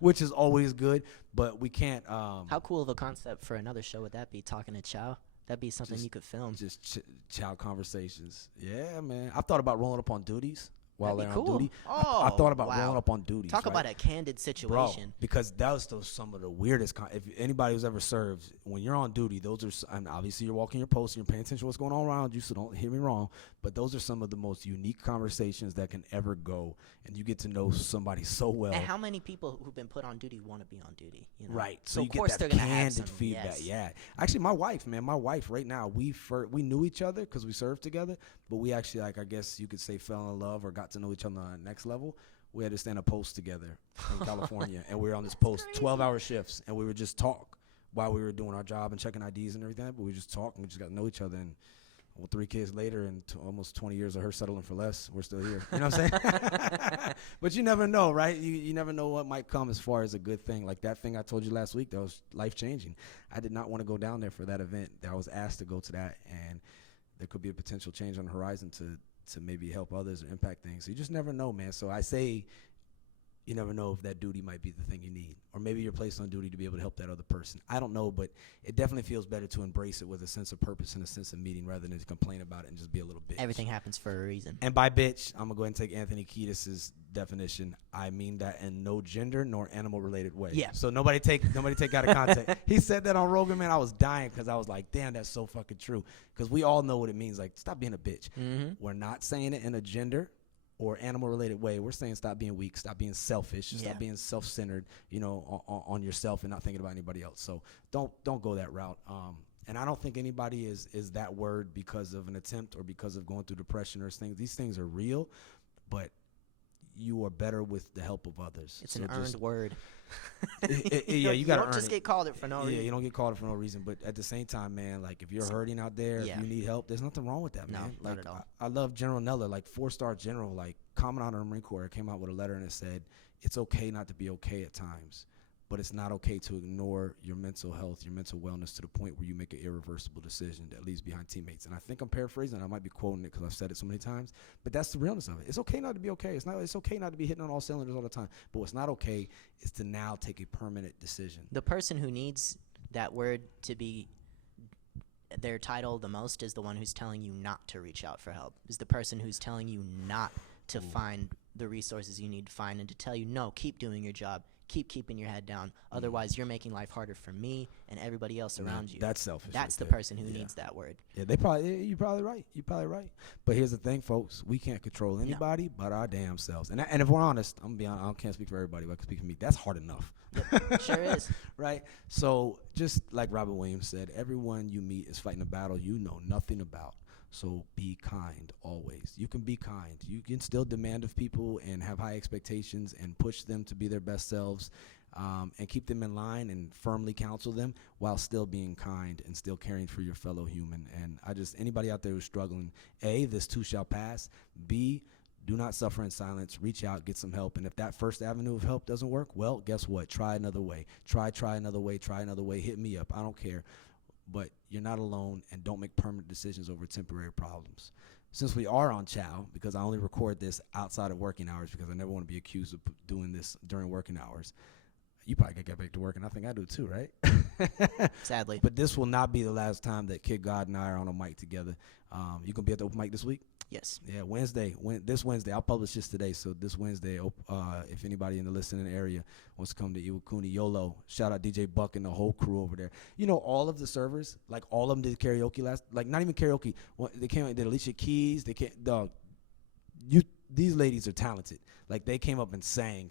which is always good, but we can't. How cool of a concept for another show would that be, talking at chow? That'd be something you could film. Just chow conversations. Yeah, man. I've thought about rolling up on duties while they're cool. on duty. Oh, I thought about rolling up on duties. Talk about a candid situation. Bro, because that was some of the weirdest. If anybody who's ever served, when you're on duty, those are, and obviously you're walking your post and you're paying attention to what's going on around you, so don't hear me wrong, but those are some of the most unique conversations that can ever go, and you get to know somebody so well. And how many people who've been put on duty want to be on duty? You know? Right. So you of course get that they're gonna candid have some feedback. yes. Yeah. Actually, my wife right now, we knew each other because we served together, but we actually, like, I guess you could say, fell in love or got got to know each other on the next level, we had to stand a post together in California, and we were on this post 12-hour shifts, and we would just talk while we were doing our job and checking IDs and everything. But we just talk, and we just got to know each other. And 3 kids later, and almost 20 years of her settling for less, we're still here. You know what I'm saying? But you never know, right? You never know what might come as far as a good thing. Like that thing I told you last week, that was life-changing. I did not want to go down there for that event. I was asked to go to that, and there could be a potential change on the horizon to maybe help others or impact things. So you just never know, man. So I say you never know if that duty might be the thing you need. Or maybe you're placed on duty to be able to help that other person. I don't know, but it definitely feels better to embrace it with a sense of purpose and a sense of meaning rather than to complain about it and just be a little bitch. Everything happens for a reason. And by bitch, I'm going to go ahead and take Anthony Kiedis' definition. I mean that in no gender nor animal-related way. Yeah. So nobody take out of context. He said that on Rogan, man. I was dying because I was like, damn, that's so fucking true. Because we all know what it means. Like, stop being a bitch. Mm-hmm. We're not saying it in a gender or animal-related way. We're saying stop being weak, stop being selfish, stop being self-centered, on yourself and not thinking about anybody else. So don't go that route. And I don't think anybody is that word because of an attempt or because of going through depression or things. These things are real, but you are better with the help of others. It's an earned word. You got to don't just get called it for no reason. Yeah, you don't get called it for no reason. But at the same time, man, like if you're hurting out there, if you need help, there's nothing wrong with that, man. No, like, not at all. I love General Neller, like 4-star general, like Commandant of the Marine Corps came out with a letter and it said, it's okay not to be okay at times, but it's not okay to ignore your mental health, your mental wellness to the point where you make an irreversible decision that leaves behind teammates. And I think I'm paraphrasing. I might be quoting it because I've said it so many times, but that's the realness of it. It's okay not to be okay. It's okay not to be hitting on all cylinders all the time. But what's not okay is to now take a permanent decision. The person who needs that word to be their title the most is the one who's telling you not to reach out for help. Is the person who's telling you not to find the resources you need to find and to tell you, no, keep doing your job. Keep keeping your head down. Otherwise, you're making life harder for me and everybody else around you. That's selfish. That's right the person who needs that word. Yeah, you're probably right. You're probably right. But here's the thing, folks. We can't control anybody but our damn selves. And if we're honest, I'm going to be honest, I can't speak for everybody, but I can speak for me. That's hard enough. Sure is. Right? So just like Robert Williams said, everyone you meet is fighting a battle you know nothing about. So be kind always. You can be kind. You can still demand of people and have high expectations and push them to be their best selves and keep them in line and firmly counsel them while still being kind and still caring for your fellow human. And anybody out there who's struggling, A, this too shall pass. B, do not suffer in silence. Reach out, get some help. And if that first avenue of help doesn't work, well, guess what? Try another way. Try another way. Try another way. Hit me up. I don't care. But you're not alone, and don't make permanent decisions over temporary problems. Since we are on Chow, because I only record this outside of working hours because I never want to be accused of doing this during working hours, you probably got to get back to work, and I think I do too, right? Sadly. But this will not be the last time that Kid God and I are on a mic together. You going to be at the open mic this week? Yes. Yeah, this Wednesday. I'll publish this today, so this Wednesday, if anybody in the listening area wants to come to Iwakuni, YOLO, shout out DJ Buck and the whole crew over there. All of the servers, like all of them did karaoke not even karaoke. They came, they did Alicia Keys. They came, these ladies are talented. Like they came up and sang,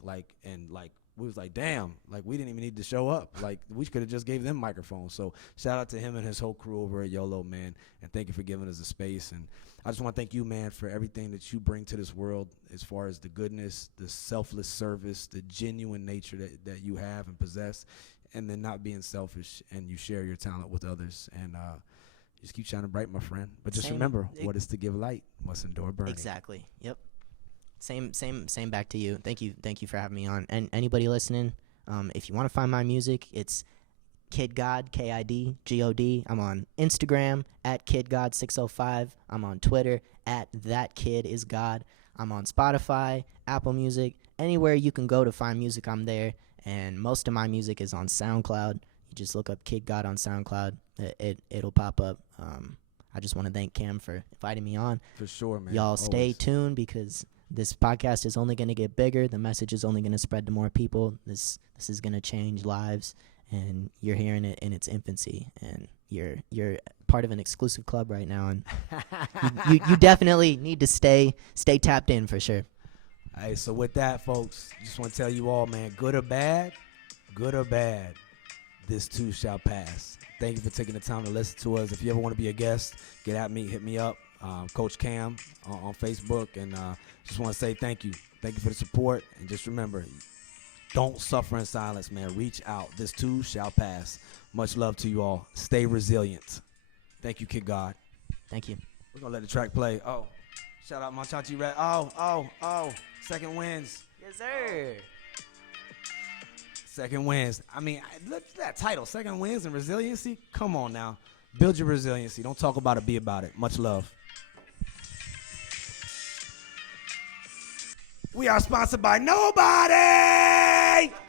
we was like, damn, like we didn't even need to show up. Like we could have just gave them microphones. So shout out to him and his whole crew over at YOLO, man. And thank you for giving us a space. And I just want to thank you, man, for everything that you bring to this world as far as the goodness, the selfless service, the genuine nature that you have and possess, and then not being selfish, and you share your talent with others. And just keep shining bright, my friend. But just remember, what is to give light must endure burning. Exactly. Yep. Same back to you. Thank you for having me on. And anybody listening, if you want to find my music, it's Kid God, KIDGOD. I'm on Instagram at KidGod605. I'm on Twitter at ThatKidIsGod. I'm on Spotify, Apple Music, anywhere you can go to find music, I'm there. And most of my music is on SoundCloud. You just look up Kid God on SoundCloud. It'll pop up. I just want to thank Cam for inviting me on. For sure, man. Y'all stay tuned because this podcast is only going to get bigger. The message is only going to spread to more people. This is going to change lives, and you're hearing it in its infancy. And you're part of an exclusive club right now, and you definitely need to stay tapped in for sure. Hey, so with that, folks, just want to tell you all, man, good or bad, this too shall pass. Thank you for taking the time to listen to us. If you ever want to be a guest, get at me, hit me up. Coach Cam on Facebook. And just want to say thank you. Thank you for the support. And just remember, don't suffer in silence, man. Reach out. This too shall pass. Much love to you all. Stay resilient. Thank you, Kid God. Thank you. We're going to let the track play. Oh, shout out my Chachi Red. Oh. Second wins. Yes, sir. Second wins. I mean, look at that title. Second wins and resiliency. Come on now. Build your resiliency. Don't talk about it. Be about it. Much love. We are sponsored by nobody.